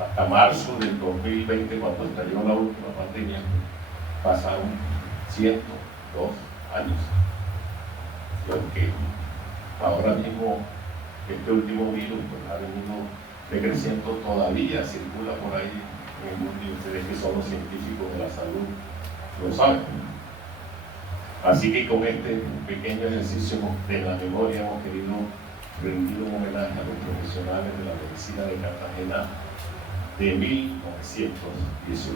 hasta marzo del 2020, cuando estalló la última pandemia, pasaron 102 años. Y aunque ahora mismo este último virus ha venido decreciendo, todavía circula por ahí en el mundo, y ustedes que son los científicos de la salud lo saben. Así que con este pequeño ejercicio de la memoria hemos querido rendir un homenaje a los profesionales de la medicina de Cartagena de 1918.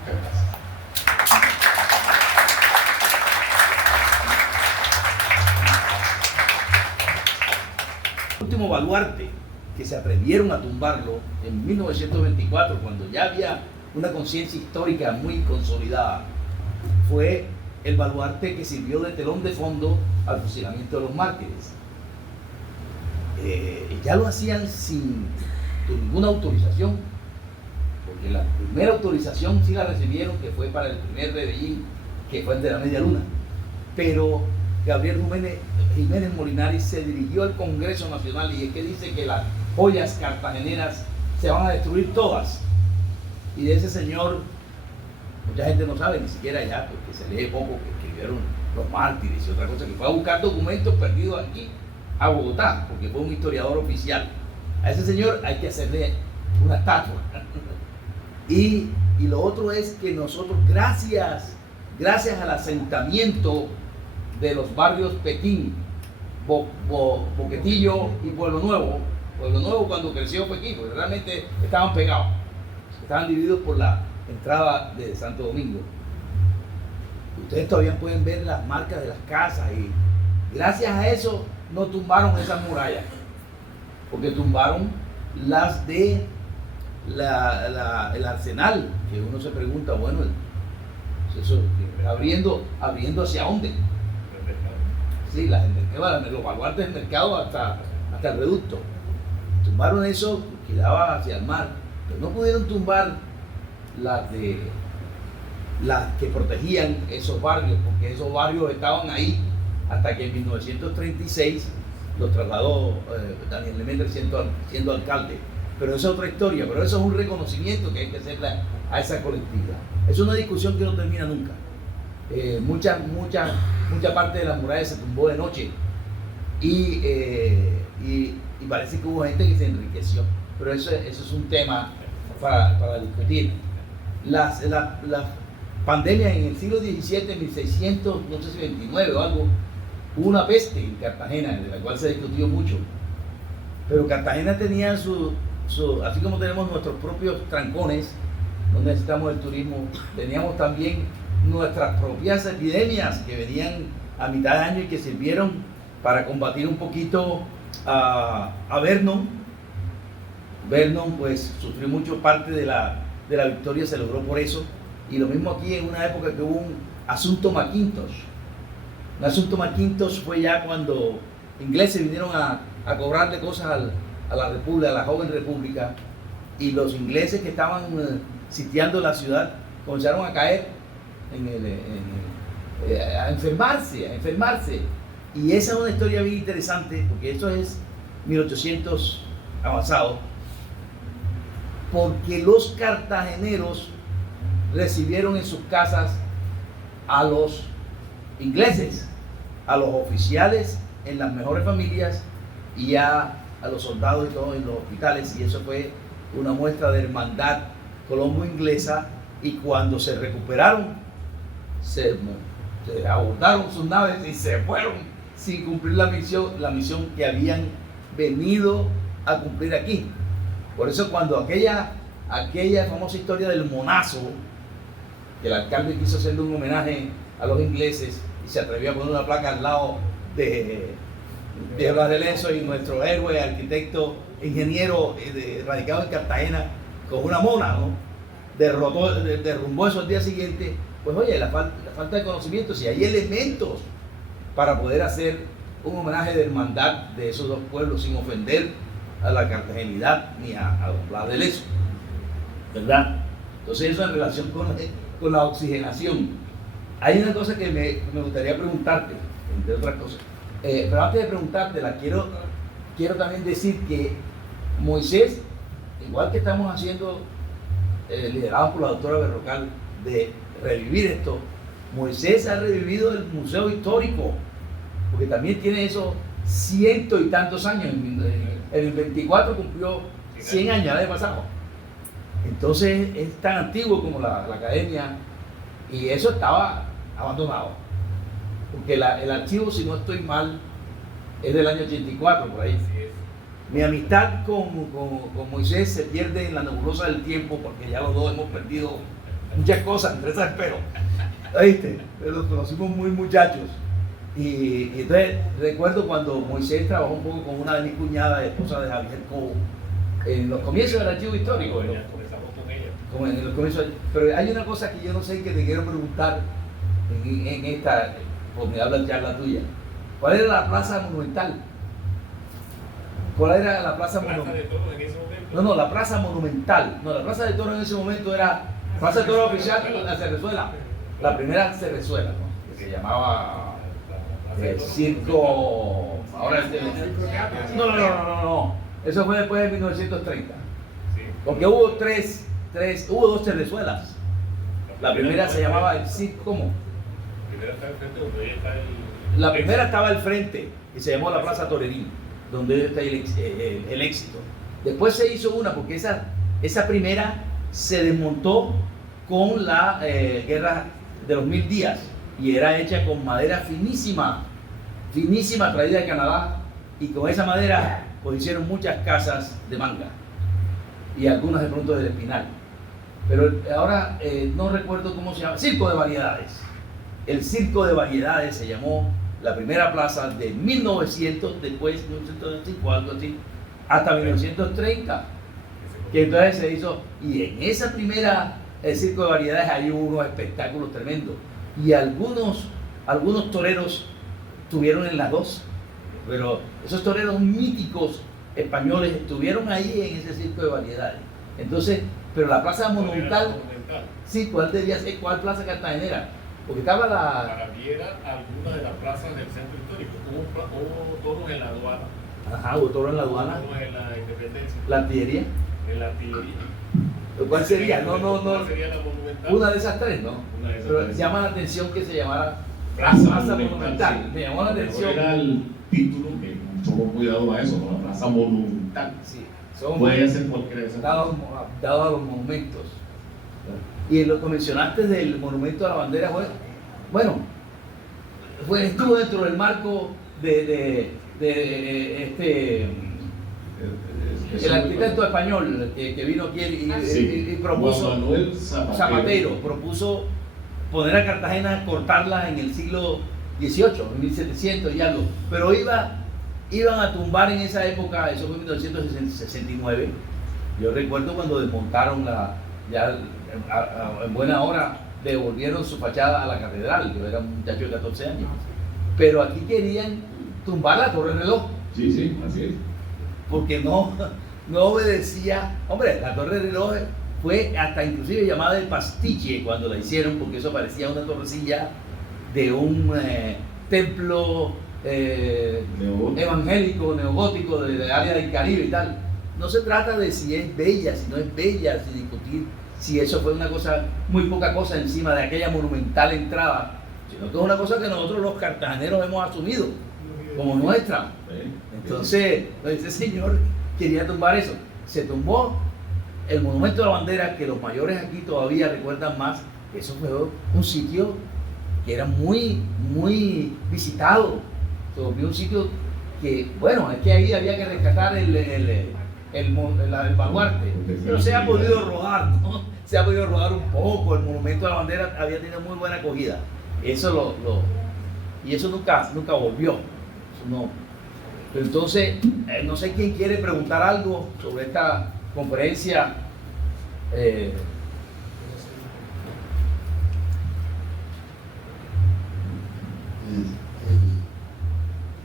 Muchas gracias. El último baluarte que se atrevieron a tumbarlo en 1924, cuando ya había una conciencia histórica muy consolidada, fue el baluarte que sirvió de telón de fondo al fusilamiento de los mártires. Ya lo hacían sin ninguna autorización, porque la primera autorización sí la recibieron, que fue para el primer rebellín, que fue el de la Media Luna, pero Gabriel Jiménez Molinari se dirigió al Congreso Nacional y es que dice que las joyas cartageneras se van a destruir todas, y de ese señor mucha gente no sabe ni siquiera ya, porque se lee poco, que escribieron los mártires y otra cosa, que fue a buscar documentos perdidos aquí a Bogotá, porque fue un historiador oficial. A ese señor hay que hacerle una estatua. Y lo otro es que nosotros, gracias al asentamiento de los barrios Pekín, Boquetillo y Pueblo Nuevo cuando creció Pekín, porque realmente estaban pegados, estaban divididos por la entrada de Santo Domingo. Ustedes todavía pueden ver las marcas de las casas, y gracias a eso no tumbaron esas murallas, porque tumbaron las de el arsenal, que uno se pregunta, bueno, eso, abriendo hacia dónde. Sí, los baluartes del mercado hasta el reducto. Tumbaron eso que daba hacia el mar, pero no pudieron tumbar las que protegían esos barrios, porque esos barrios estaban ahí hasta que en 1936 los trasladó Daniel Lemaitre siendo alcalde. Pero esa es otra historia, pero eso es un reconocimiento que hay que hacerle a esa colectividad. Es una discusión que no termina nunca. Mucha parte de las murallas se tumbó de noche y parece que hubo gente que se enriqueció, pero eso es un tema para discutir. Las pandemias en el siglo XVII, 1600, no sé si 29 o algo, hubo una peste en Cartagena, de la cual se discutió mucho, pero Cartagena tenía así como tenemos nuestros propios trancones, no necesitamos el turismo, teníamos también nuestras propias epidemias que venían a mitad de año y que sirvieron para combatir un poquito a Vernon. Vernon pues sufrió mucho, parte de la victoria se logró por eso, y lo mismo aquí en una época que hubo un asunto Mackintosh. Un asunto Mackintosh fue ya cuando ingleses vinieron a cobrarle cosas a la República, a la joven República, y los ingleses que estaban sitiando la ciudad comenzaron a caer a enfermarse. Y esa es una historia bien interesante, porque eso es 1800 avanzado, porque los cartageneros recibieron en sus casas a los ingleses, a los oficiales en las mejores familias y a los soldados y todos en los hospitales, y eso fue una muestra de hermandad colombo-inglesa. Y cuando se recuperaron, se abordaron sus naves y se fueron sin cumplir la misión que habían venido a cumplir aquí. Por eso cuando aquella famosa historia del monazo, que el alcalde quiso hacerle un homenaje a los ingleses y se atrevió a poner una placa al lado de Blas de Lezo, y nuestro héroe, arquitecto, ingeniero radicado en Cartagena, con una mona, ¿no? Derrumbó eso al día siguiente, pues oye, la falta de conocimiento, si hay elementos para poder hacer un homenaje de hermandad de esos dos pueblos sin ofender a la cartagenidad ni a los Plas de Lezo, ¿verdad? Entonces eso en relación con la oxigenación. Hay una cosa que me gustaría preguntarte, entre otras cosas, pero antes de preguntártela, quiero también decir que Moisés, igual que estamos haciendo, liderados por la doctora Berrocal, de revivir esto, Moisés ha revivido el Museo Histórico, porque también tiene esos 100 y tantos años. En el 24 cumplió 100 años el año pasado. Entonces es tan antiguo como la academia, y eso estaba abandonado. Porque el archivo, si no estoy mal, es del año 84, por ahí. Mi amistad con Moisés se pierde en la nebulosa del tiempo, porque ya los dos hemos perdido muchas cosas, entre esas espero. ¿Oíste? Pero los conocimos muy muchachos. Y entonces recuerdo cuando Moisés trabajó un poco con una de mis cuñadas, esposa de Javier Cobo, en los comienzos del archivo histórico. Como en los comienzos. Pero hay una cosa que yo no sé, que te quiero preguntar en esta, porque habla ya la tuya. ¿Cuál era la plaza monumental? ¿Cuál era la plaza monumental? No, la plaza monumental. No, la plaza de Toro en ese momento era Plaza de Toro oficial, la Cerrezuela. La primera Cerrezuela, ¿no? Que se llamaba Circo. Ahora no. Eso fue después de 1930. Porque hubo hubo dos Cerrezuelas. La primera se llamaba el Circo, ¿cómo? La primera estaba al frente y se llamó la Plaza Torerín, donde está el éxito. Después se hizo una, porque esa primera se desmontó con la guerra de los 1000 días y era hecha con madera finísima traída de Canadá, y con esa madera pues hicieron muchas casas de manga y algunas de pronto del espinal. Pero ahora no recuerdo cómo se llama. Circo de Variedades. El Circo de Variedades se llamó la primera plaza de 1900, después 1905, algo así, hasta 1930, que entonces se hizo. Y en esa primera Circo de Variedades hay unos espectáculos tremendos, y algunos toreros estuvieron en las dos, pero esos toreros míticos españoles estuvieron ahí en ese Circo de Variedades. Entonces, pero la plaza monumental, sí, ¿cuál debía ser? ¿Cuál plaza cartagenera? Porque estaba Para mí era alguna de las plazas del centro histórico. Hubo toros en la aduana. Ajá, hubo toros en la aduana. Hubo en la Independencia. La artillería. En la artillería. ¿Cuál sería? ¿Cuál sería la monumental? Una de esas tres, ¿no? Una de esas Pero tres. llama la atención que se llamara Plaza Monumental. Sí. Me llamó la atención. Era el título, que mucho cuidado a eso, con la Plaza Monumental. Sí, Puede ser cualquiera de esas. dado a los monumentos. Y lo que mencionaste del monumento a la bandera, bueno, estuvo dentro del marco de el arquitecto español que vino aquí y propuso, Juan Manuel Zapatero, propuso poner a Cartagena, cortarla en el siglo XVIII, en 1700 y algo, pero iban a tumbar en esa época, eso fue en 1969. Yo recuerdo cuando desmontaron ya en buena hora devolvieron su fachada a la catedral. Yo era un muchacho de 14 años, pero aquí querían tumbar la Torre Reloj. Sí, así es. Porque no obedecía. Hombre, la Torre Reloj fue hasta inclusive llamada el pastiche cuando la hicieron, porque eso parecía una torrecilla de un templo evangélico, neogótico del área del Caribe y tal. No se trata de si es bella, si no es bella, si discutir si eso fue una cosa, muy poca cosa encima de aquella monumental entrada, sino que es una cosa que nosotros los cartageneros hemos asumido como nuestra. Entonces, ese señor quería tumbar eso. Se tumbó el monumento a la bandera, que los mayores aquí todavía recuerdan más. Eso fue un sitio que era muy visitado. Se volvió un sitio que, bueno, es que ahí había que rescatar el baluarte, pero se ha podido rodar, ¿no? Se ha podido rodar un poco. El monumento a la bandera había tenido muy buena acogida. Eso y eso nunca volvió. Eso no. Pero entonces, no sé quién quiere preguntar algo sobre esta conferencia.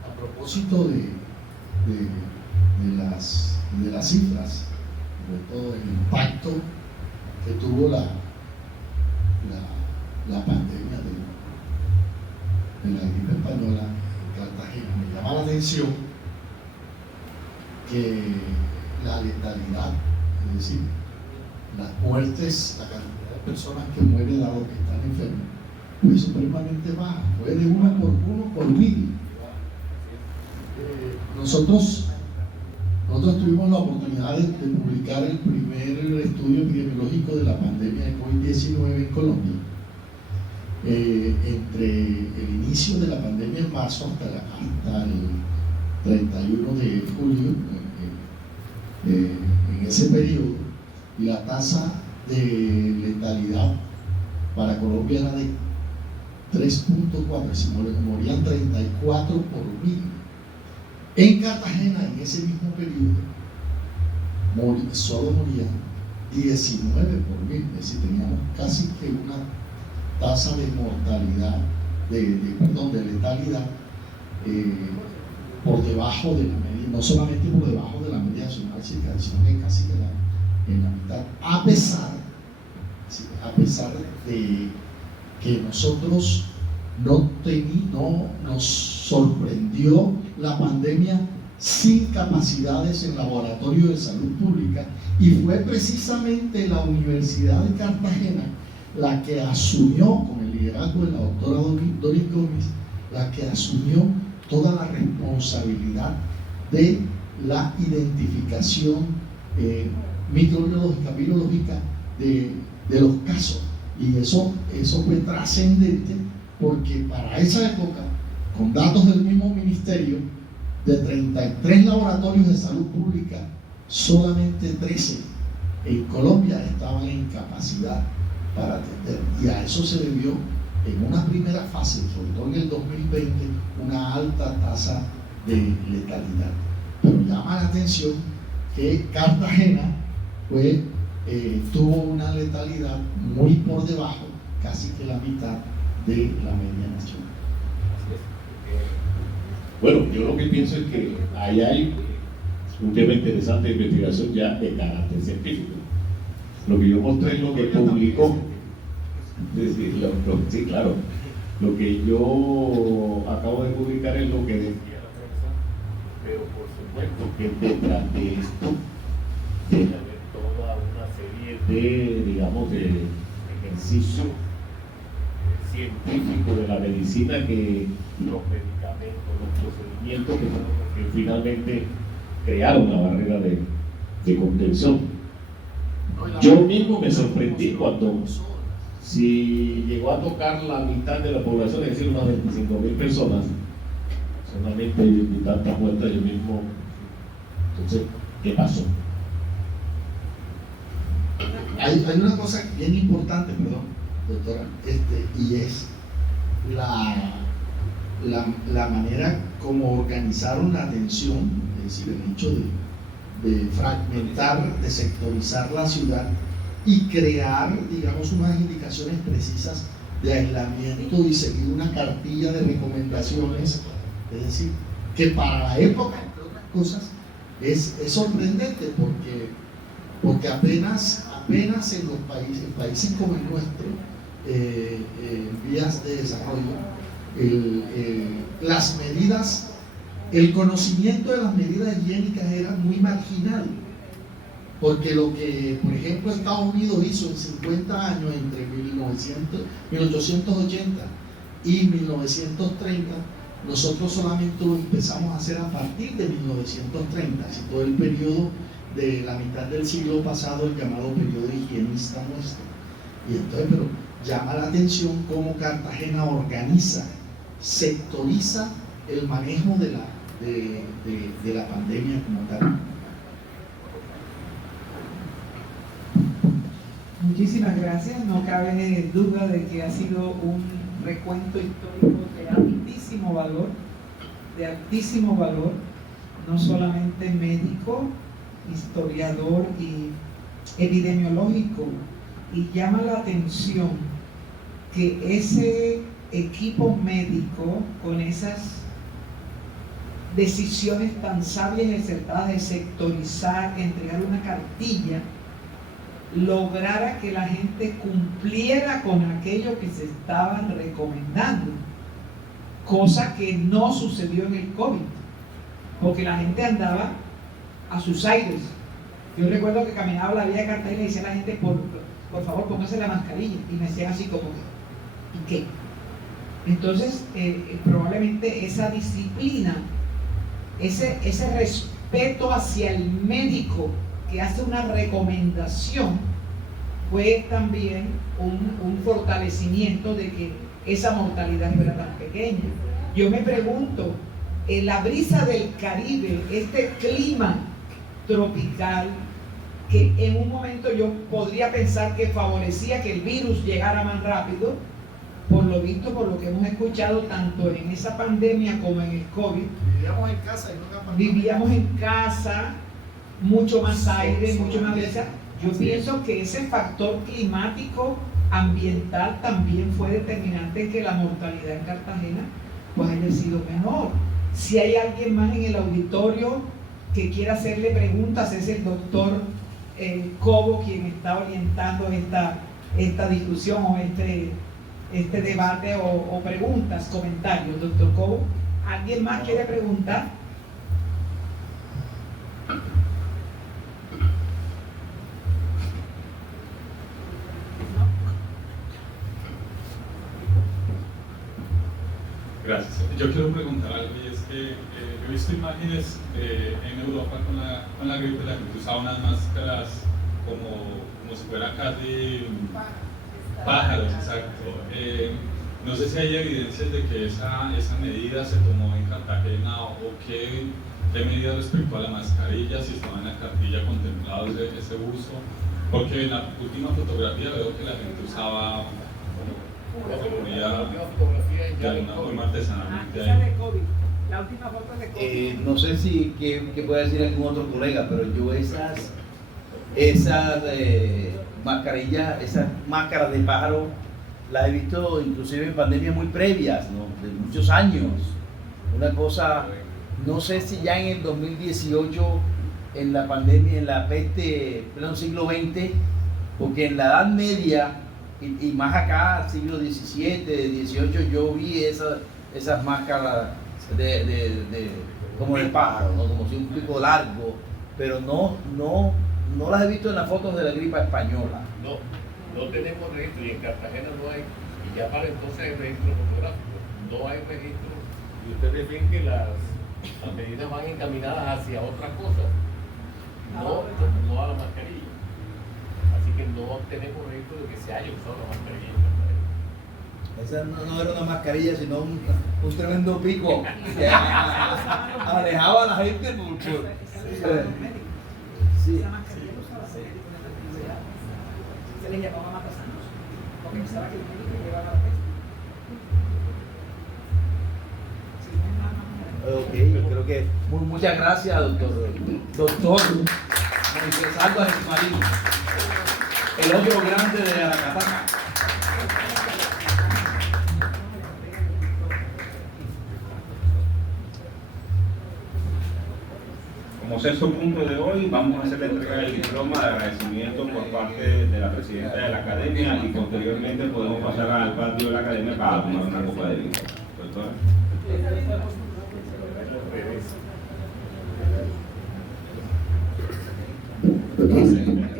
a propósito de las cifras, sobre todo el impacto que tuvo la pandemia de la gripe española en Cartagena, me llama la atención que la letalidad, es decir, las muertes, la cantidad de personas que mueren dado que están enfermos, fue supremamente baja, fue de 1 por 1000. Nosotros tuvimos la oportunidad de publicar el primer estudio epidemiológico de la pandemia de COVID-19 en Colombia. Entre el inicio de la pandemia en marzo hasta el 31 de julio, en ese periodo, la tasa de letalidad para Colombia era de 3.4, se morían 34 por 1000. En Cartagena, en ese mismo periodo, solo morían 19 por 1000, es decir, teníamos casi que una tasa de mortalidad, de letalidad por debajo de la media, no solamente por debajo de la media nacional, sino que casi en la mitad, a pesar de que nosotros no nos sorprendió la pandemia sin capacidades en laboratorio de salud pública, y fue precisamente la Universidad de Cartagena la que asumió, con el liderazgo de la doctora Doris Gómez, la que asumió toda la responsabilidad de la identificación microbiológica, virológica de los casos. Y eso fue trascendente, porque para esa época, con datos del mismo ministerio, de 33 laboratorios de salud pública, solamente 13 en Colombia estaban en capacidad para atender. Y a eso se debió, en una primera fase, sobre todo en el 2020, una alta tasa de letalidad. Pero llama la atención que Cartagena tuvo una letalidad muy por debajo, casi que la mitad de la media nacional. Bueno, yo lo que pienso es que ahí hay un tema interesante de investigación ya de carácter científico. Lo que yo mostré es lo que publicó. Sí, claro. Lo que yo acabo de publicar es lo que decía la prensa, pero por supuesto que detrás de esto debe haber toda una serie de, digamos, de ejercicio científico de la medicina, que los medicamentos, los procedimientos que finalmente crearon la barrera de contención. Yo mismo me sorprendí cuando, si llegó a tocar la mitad de la población, es decir, unas 25.000 personas, solamente y tantas muertes, yo mismo. Entonces, ¿qué pasó? Hay una cosa bien importante, perdón, doctora, y es la manera como organizaron la atención, es decir, el hecho de fragmentar, de sectorizar la ciudad y crear, digamos, unas indicaciones precisas de aislamiento y seguir una cartilla de recomendaciones. Es decir, que para la época, entre otras cosas, es sorprendente, porque apenas en los países como el nuestro, en vías de desarrollo, las medidas, el conocimiento de las medidas higiénicas era muy marginal, porque lo que, por ejemplo, Estados Unidos hizo en 50 años, entre 1880 y 1930, nosotros solamente lo empezamos a hacer a partir de 1930, así todo el periodo de la mitad del siglo pasado, el llamado periodo higienista nuestro. Y entonces, pero llama la atención cómo Cartagena organiza, sectoriza el manejo de la pandemia como tal. Muchísimas gracias. No cabe duda de que ha sido un recuento histórico de altísimo valor, no solamente médico, historiador y epidemiológico. Y llama la atención que equipo médico con esas decisiones tan sabias y acertadas de sectorizar, entregar una cartilla, lograra que la gente cumpliera con aquello que se estaban recomendando, cosa que no sucedió en el COVID, porque la gente andaba a sus aires. Yo recuerdo que caminaba la vía de Cartagena y le decía a la gente, por favor, póngase la mascarilla, y me decían así como que, ¿y qué? Entonces, probablemente esa disciplina, ese respeto hacia el médico que hace una recomendación, fue también un fortalecimiento de que esa mortalidad no era tan pequeña. Yo me pregunto, la brisa del Caribe, este clima tropical, que en un momento yo podría pensar que favorecía que el virus llegara más rápido, por lo visto, por lo que hemos escuchado, tanto en esa pandemia como en el COVID, vivíamos en casa y nunca vivíamos en casa, mucho más aire, mucho más brisa. Yo pienso que ese factor climático, ambiental, también fue determinante en que la mortalidad en Cartagena pues haya sido menor. Si hay alguien más en el auditorio que quiera hacerle preguntas, es el doctor Cobo quien está orientando esta discusión o este debate o preguntas, comentarios. Doctor Cobo, ¿alguien más quiere preguntar? Gracias. Yo quiero preguntar algo, y es que he visto imágenes en Europa con la gripe, la gente usaba unas máscaras como si fuera casi pájaros, exacto. No sé si hay evidencias de que esa medida se tomó en Cartagena o qué medidas respecto a la mascarilla, si estaba en la cartilla contemplado ese uso, porque en la última fotografía veo que la gente usaba la seguridad de alguna forma artesanalmente ahí. La última foto de COVID. No sé si que pueda decir algún otro colega, pero yo esas mascarillas, esas máscaras de pájaro, las he visto inclusive en pandemias muy previas, ¿no? De muchos años. Una cosa, no sé si ya en el 2018, en la pandemia, en la peste, pleno siglo XX, porque en la Edad Media y más acá, siglo XVII, XVIII, yo vi esas máscaras como de pájaro, ¿no? Como si un pico largo, pero no las he visto en las fotos de la gripe española. No tenemos registro, y en Cartagena no hay, y ya para entonces hay registro fotográfico, no hay registro, y ustedes ven que las medidas van encaminadas hacia otra cosa, no a la mascarilla. Así que no tenemos registro de que se haya usado la mascarilla en Cartagena. Esa no era una mascarilla, sino un tremendo pico que alejaba a la gente por sí. Se le llamaba matasanos, porque pensaba que el médico llevaba la peste. Ok, yo creo que muchas gracias, doctor Moisés Álvarez Marín, el otro grande de Aracataca. Como sexto punto de hoy, vamos a hacer la entrega del diploma de agradecimiento por parte de la presidenta de la academia, y posteriormente podemos pasar al patio de la academia para tomar una copa de vino. Doctora.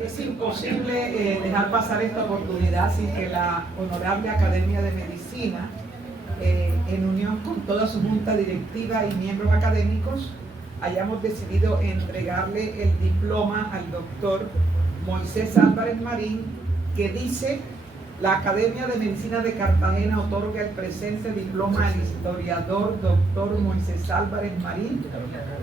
Es imposible dejar pasar esta oportunidad sin que la Honorable Academia de Medicina, en unión con toda su junta directiva y miembros académicos, hayamos decidido entregarle el diploma al doctor Moisés Álvarez Marín, que dice: la Academia de Medicina de Cartagena otorga el presente diploma al historiador doctor Moisés Álvarez Marín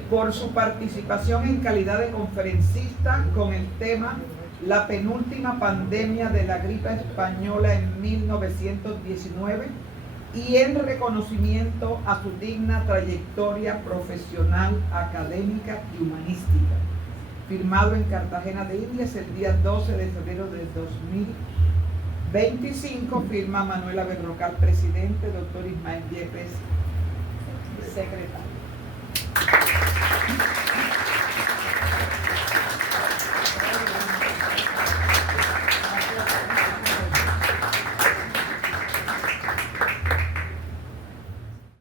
por su participación en calidad de conferencista con el tema La penúltima pandemia de la gripe española en 1919 y en reconocimiento a su digna trayectoria profesional, académica y humanística. Firmado en Cartagena de Indias el día 12 de febrero de 25, firma Manuela Berrocal, presidente, doctor Ismael Yepes, secretario.